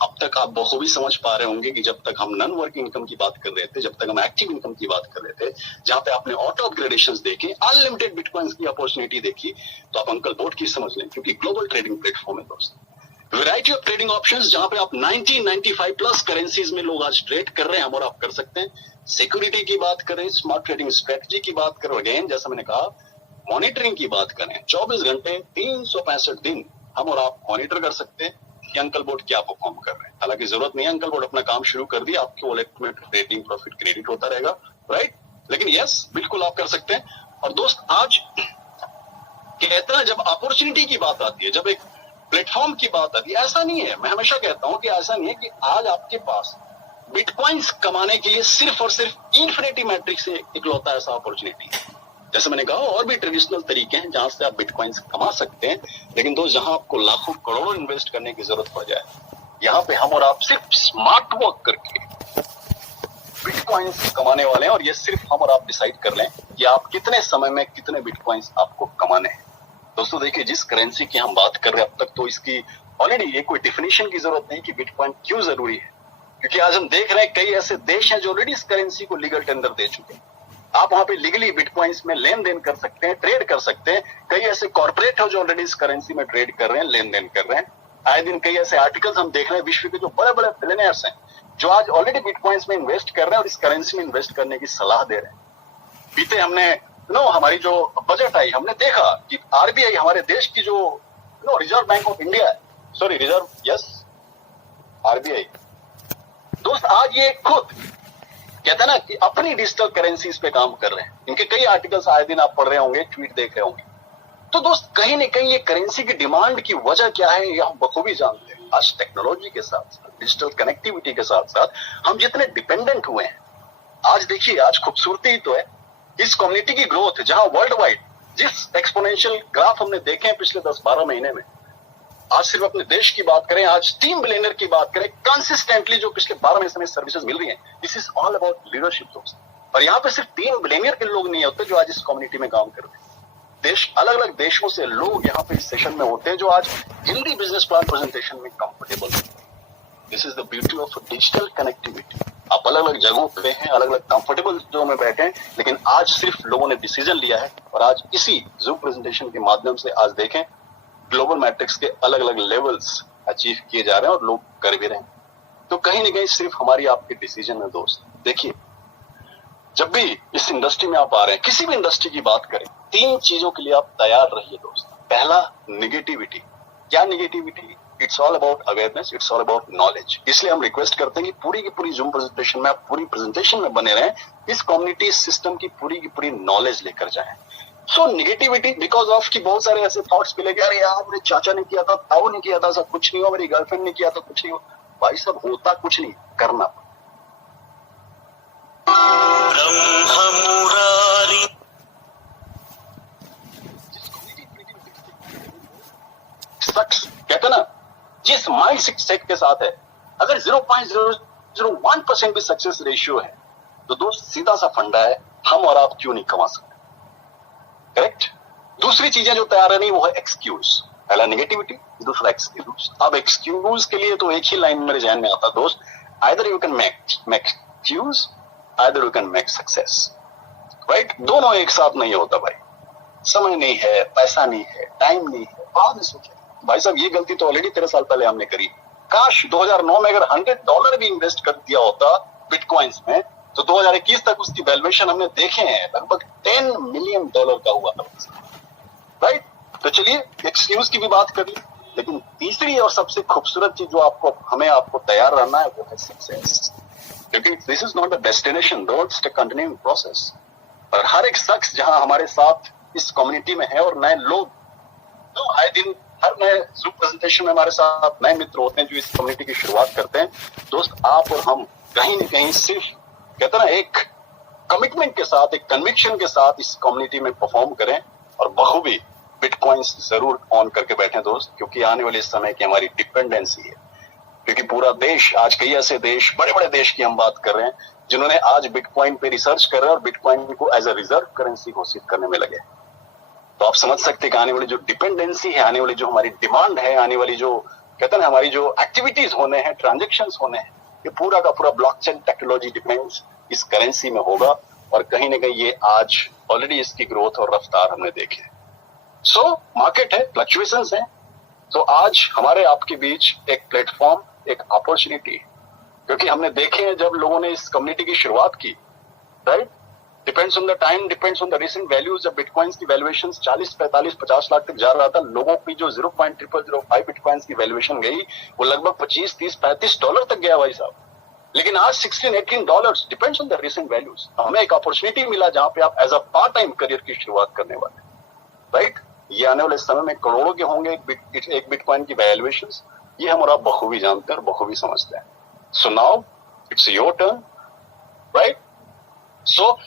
अब तक आप बखूबी समझ पा रहे होंगे कि जब तक हम नॉन वर्किंग इनकम की बात कर रहे थे, जब तक हम एक्टिव इनकम की बात कर रहे थे, जहां पे आपने ऑटो अपग्रेडेशंस देखे, अनलिमिटेड बिटकॉइंस की अपॉर्चुनिटी देखी, तो आप अंकल बोट की समझ लें, क्योंकि ग्लोबल ट्रेडिंग प्लेटफॉर्म है दोस्त। वैरायटी ऑफ ट्रेडिंग ऑप्शंस जहां पे आप 95 प्लस करेंसीज में लोग आज ट्रेड कर रहे हैं, हम और आप कर सकते हैं। सिक्योरिटी की बात करें, स्मार्ट ट्रेडिंग स्ट्रेटजी की बात करें, अगेन जैसा मैंने कहा, मॉनिटरिंग की बात करें, 24 घंटे 365 दिन हम और आप मॉनिटर कर सकते हैं कि अंकल बोट क्या परफॉर्म कर रहे हैं। हालांकि जरूरत नहीं है, अंकल बोट अपना काम शुरू कर दिया, आपके वॉलेट में ट्रेडिंग प्रॉफिट क्रेडिट होता रहेगा, राइट। लेकिन यस, बिल्कुल आप कर सकते हैं। और दोस्त आज कहते हैं जब अपॉर्चुनिटी की बात आती है, जब एक प्लेटफॉर्म की बात आती है, ऐसा नहीं है, मैं हमेशा कहता हूं कि ऐसा नहीं है कि आज आपके पास बिटकॉइंस कमाने के लिए सिर्फ और सिर्फ इन्फिनिटी मैट्रिक्स से इकलौता ऐसा अपॉर्चुनिटी है। जैसे मैंने कहा, और भी ट्रेडिशनल तरीके हैं जहां से आप बिटकॉइंस कमा सकते हैं, लेकिन दोस्त जहां आपको लाखों करोड़ों इन्वेस्ट करने की जरूरत पड़ जाए, यहाँ पे हम और आप सिर्फ स्मार्ट वर्क करके बिटकॉइंस कमाने वाले हैं। और ये सिर्फ हम और आप डिसाइड कर लें कि आप कितने समय में कितने बिटकॉइंस आपको कमाने हैं। दोस्तों देखिए, जिस करेंसी की हम बात कर रहे हैं अब तक, तो इसकी ऑलरेडी ये कोई डिफिनेशन की जरूरत नहीं कि बिटकॉइन क्यों जरूरी है, क्योंकि आज हम देख रहे हैं कई ऐसे देश हैं जो ऑलरेडी इस करेंसी को लीगल टेंडर दे चुके हैं। आप वहां पे लीगली बिटकॉइंस में लेन देन कर सकते हैं, ट्रेड कर सकते हैं। कई ऐसे कॉर्पोरेट हो जो ऑलरेडी इस करेंसी में ट्रेड कर रहे हैं, लेन देन कर रहे हैं। आए दिन कई ऐसे आर्टिकल्स हम देख रहे हैं, विश्व के जो बड़े बड़े बिलियनियर्स हैं जो आज ऑलरेडी बिटकॉइंस में इन्वेस्ट कर रहे हैं और इस करेंसी में इन्वेस्ट करने की सलाह दे रहे हैं। बीते हमने हमारी जो बजट आई, हमने देखा कि आरबीआई हमारे देश की जो रिजर्व बैंक ऑफ इंडिया है, सॉरी रिजर्व, यस आरबीआई दोस्त, आज ये खुद कहते हैं ना कि अपनी डिजिटल करेंसीज पे काम कर रहे हैं। इनके कई आर्टिकल्स आए दिन आप पढ़ रहे होंगे, ट्वीट देख रहे होंगे। तो दोस्त कहीं ना कहीं ये करेंसी की डिमांड की वजह क्या है, ये हम बखूबी जानते हैं। आज टेक्नोलॉजी के साथ साथ, डिजिटल कनेक्टिविटी के साथ साथ हम जितने डिपेंडेंट हुए हैं, आज देखिए, आज खूबसूरती ही तो है इस कम्युनिटी की ग्रोथ, जहां वर्ल्ड वाइड जिस एक्सपोनेंशियल ग्राफ हमने देखे हैं पिछले 10-12 महीने में, आज सिर्फ अपने देश की बात करें, आज टीम बिलियनर की बात करें, कंसिस्टेंटली जो पिछले 12 महीने में सर्विसेज मिल रही हैं, this is all about leadership दोस्त। और यहाँ पे सिर्फ 3 बिलियनियर के लोग नहीं होते जो आज इस कम्युनिटी में काम कर रहे हैं। देश, अलग अलग देशों से लोग यहाँ पे इस सेशन में होते हैं जो आज हिंदी बिजनेस प्लान प्रेजेंटेशन में कंफर्टेबल है। This is the beauty of digital connectivity. आप अलग अलग जगहों पे हैं, अलग अलग कंफर्टेबल जो में बैठे हैं, लेकिन आज सिर्फ लोगों ने डिसीजन लिया है और आज इसी जूम प्रेजेंटेशन के माध्यम से आज देखें ग्लोबल मैट्रिक्स के अलग अलग लेवल्स अचीव किए जा रहे हैं और लोग कर भी रहे हैं। तो कहीं ना कहीं सिर्फ हमारी आपकी डिसीजन है दोस्त। देखिए, जब भी इस इंडस्ट्री में आप आ रहे हैं, किसी भी इंडस्ट्री की बात करें, 3 चीजों के लिए आप तैयार रहिए दोस्त। पहला, निगेटिविटी। क्या negativity? It's all about awareness, it's all about knowledge. इसलिए हम रिक्वेस्ट करते हैं कि पूरी की पूरी जूम प्रेजेंटेशन में आप पूरी प्रेजेंटेशन में बने रहें, इस कम्युनिटी सिस्टम की पूरी नॉलेज लेकर जाएं। सो निगेटिविटी बिकॉज ऑफ कि बहुत सारे ऐसे थॉट्स मिले कि अरे यार मेरे चाचा ने किया था, ताऊ ने किया था, सब कुछ नहीं हुआ, मेरी गर्लफ्रेंड ने किया था, कुछ नहीं हुआ। भाई सब होता कुछ नहीं, करना। कहते ना, जिस माइंड सेट के साथ है, अगर 0.001% भी सक्सेस रेशियो है तो दोस्त सीधा सा फंडा है, हम और आप क्यों नहीं कमा सकते। करेक्ट। दूसरी चीजें जो तैयार है नहीं वो है एक्सक्यूज। पहला निगेटिविटी, दूसरा एक्सक्यूज। अब एक्सक्यूज के लिए तो एक ही लाइन मेरे जहन में आता दोस्त, either you can make excuse, either you can make success. Right, दोनों एक साथ नहीं होता भाई। समय नहीं है, पैसा नहीं है, टाइम नहीं है, बाद में सोचे भाई साहब ये गलती तो ऑलरेडी 13 साल पहले हमने करी। काश 2009 में अगर $100 भी इन्वेस्ट कर दिया होता बिटकॉइंस में तो 2021 तक उसकी वैल्यूएशन हमने देखे हैं लगभग $10 मिलियन का हुआ था। राइट, तो चलिए एक्सक्यूज की भी बात कर ली, लेकिन तीसरी और सबसे खूबसूरत चीज जो आपको तैयार रहना है वो है सक्सेस। क्योंकि this is not the destination, it's a continuing process. और हर एक शख्स जहां हमारे साथ इस कम्युनिटी में है और नए लोग तो आए दिन हर नए जूम प्रेजेंटेशन में हमारे साथ नए मित्र होते हैं जो इस कम्युनिटी की शुरुआत करते हैं। दोस्त आप और हम कहीं न कहीं सिर्फ कहते हैं ना एक कमिटमेंट के साथ, एक कन्विक्शन के साथ इस कम्युनिटी में परफॉर्म करें और बखूबी बिटकॉइंस जरूर ऑन करके बैठे दोस्त, क्योंकि आने वाले समय की हमारी डिपेंडेंसी है। क्योंकि पूरा देश, आज कई ऐसे देश, बड़े बड़े देश की हम बात कर रहे हैं जिन्होंने आज बिटकॉइन पे रिसर्च कर रहे हैं और बिटकॉइन को एज अ रिजर्व करेंसी घोषित करने में लगे। तो आप समझ सकते हैं कि आने वाली जो डिपेंडेंसी है, आने वाली जो हमारी डिमांड है, आने वाली जो कहते हैं हमारी जो एक्टिविटीज होने हैं, ट्रांजेक्शंस होने हैं, ये पूरा का पूरा ब्लॉकचेन टेक्नोलॉजी डिपेंड्स इस करेंसी में होगा। और कहीं ना कहीं ये आज ऑलरेडी इसकी ग्रोथ और रफ्तार हमने देखे। सो मार्केट है, फ्लक्चुएशंस है। तो आज हमारे आपके बीच एक प्लेटफॉर्म, एक अपॉर्चुनिटी, क्योंकि हमने देखे हैं जब लोगों ने इस कम्युनिटी की शुरुआत की, right, depends on the time, depends on the recent values. जब बिटकॉइंस की वैल्यूएशंस 40, 45, 50 लाख तक जा रहा था, लोगों की जो 0.0005 बिटकॉइंस की वैल्यूएशन गई वो लगभग 25, 30, $35 तक गया भाई साहब। लेकिन आज $16, $18 depends on the recent values. हमें एक अपॉर्चुनिटी मिला जहां पे आप as a part time career की शुरुआत करने वाले, राइट। ये आने वाले समय में करोड़ों के होंगे एक बिटकॉइन की वैल्यूएशंस। ये हम और आप बखूबी जानते हैं और बखूबी समझते हैं। So now it's your turn, right. So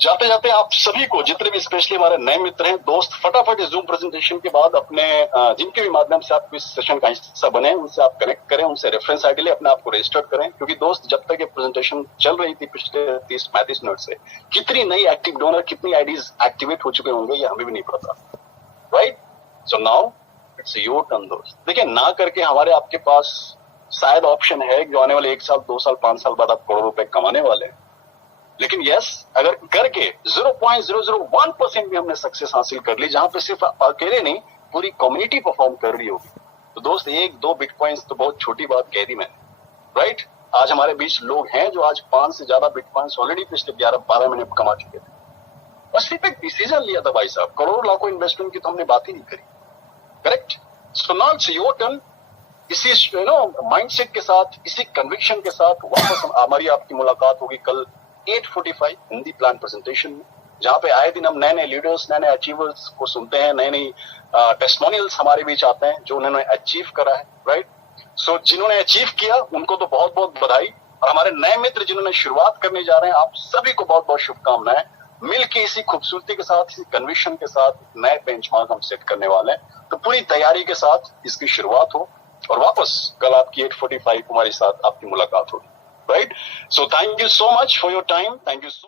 जाते जाते आप सभी को, जितने भी स्पेशली हमारे नए मित्र हैं दोस्त, फटाफट इस जूम प्रेजेंटेशन के बाद अपने जिनके भी माध्यम से आप इस सेशन का हिस्सा बने उनसे आप कनेक्ट करें, उनसे रेफरेंस आईडी ले अपने आप को रजिस्टर करें। क्योंकि दोस्त जब तक ये प्रेजेंटेशन चल रही थी पिछले 30-35 मिनट से, कितनी नई एक्टिव डोनर, कितनी आईडीज एक्टिवेट हो चुके होंगे ये हमें भी नहीं पता, right. So now it's your turn दोस्त। देखिए, ना करके हमारे आपके पास शायद ऑप्शन है जो आने वाले 1 साल, 2 साल, 5 साल बाद आप करोड़ रुपए कमाने वाले हैं। लेकिन यस, अगर करके 0.001% भी हमने सक्सेस हासिल कर ली, जहां पे सिर्फ अकेले नहीं पूरी कम्युनिटी परफॉर्म कर रही होगी, तो दोस्त 1-2 बिटकॉइंस तो बहुत छोटी बात कह दी मैंने, राइट। आज हमारे बीच लोग हैं जो आज 5 से ज्यादा बिटकॉइंस ऑलरेडी पिछले 11-12 महीने कमा चुके थे और सिर्फ एक डिसीजन लिया था भाई साहब। करोड़ों लाखों इन्वेस्टमेंट की तो हमने बात ही नहीं करी, correct. So now it's your turn. इसी माइंडसेट के साथ, इसी कन्विक्शन के साथ वापस हमारी आपकी मुलाकात होगी कल 8:45 हिंदी प्लान प्रेजेंटेशन में, जहां पे आए दिन हम नए नए लीडर्स, नए नए अचीवर्स को सुनते हैं, नए नए टेस्टिमोनियल्स हमारे बीच आते हैं जो उन्होंने अचीव करा है, राइट। सो जिन्होंने अचीव किया उनको तो बहुत बहुत बधाई, और हमारे नए मित्र जिन्होंने शुरुआत करने जा रहे हैं आप सभी को बहुत बहुत शुभकामनाएं। मिलकर इसी खूबसूरती के साथ, इसी कन्विक्शन के साथ नए बेंचमार्क हम सेट करने वाले हैं। तो पूरी तैयारी के साथ इसकी शुरुआत हो और वापस कल आपकी 8:45 हमारे साथ आपकी मुलाकात होगी, right? So thank you so much for your time. Thank you so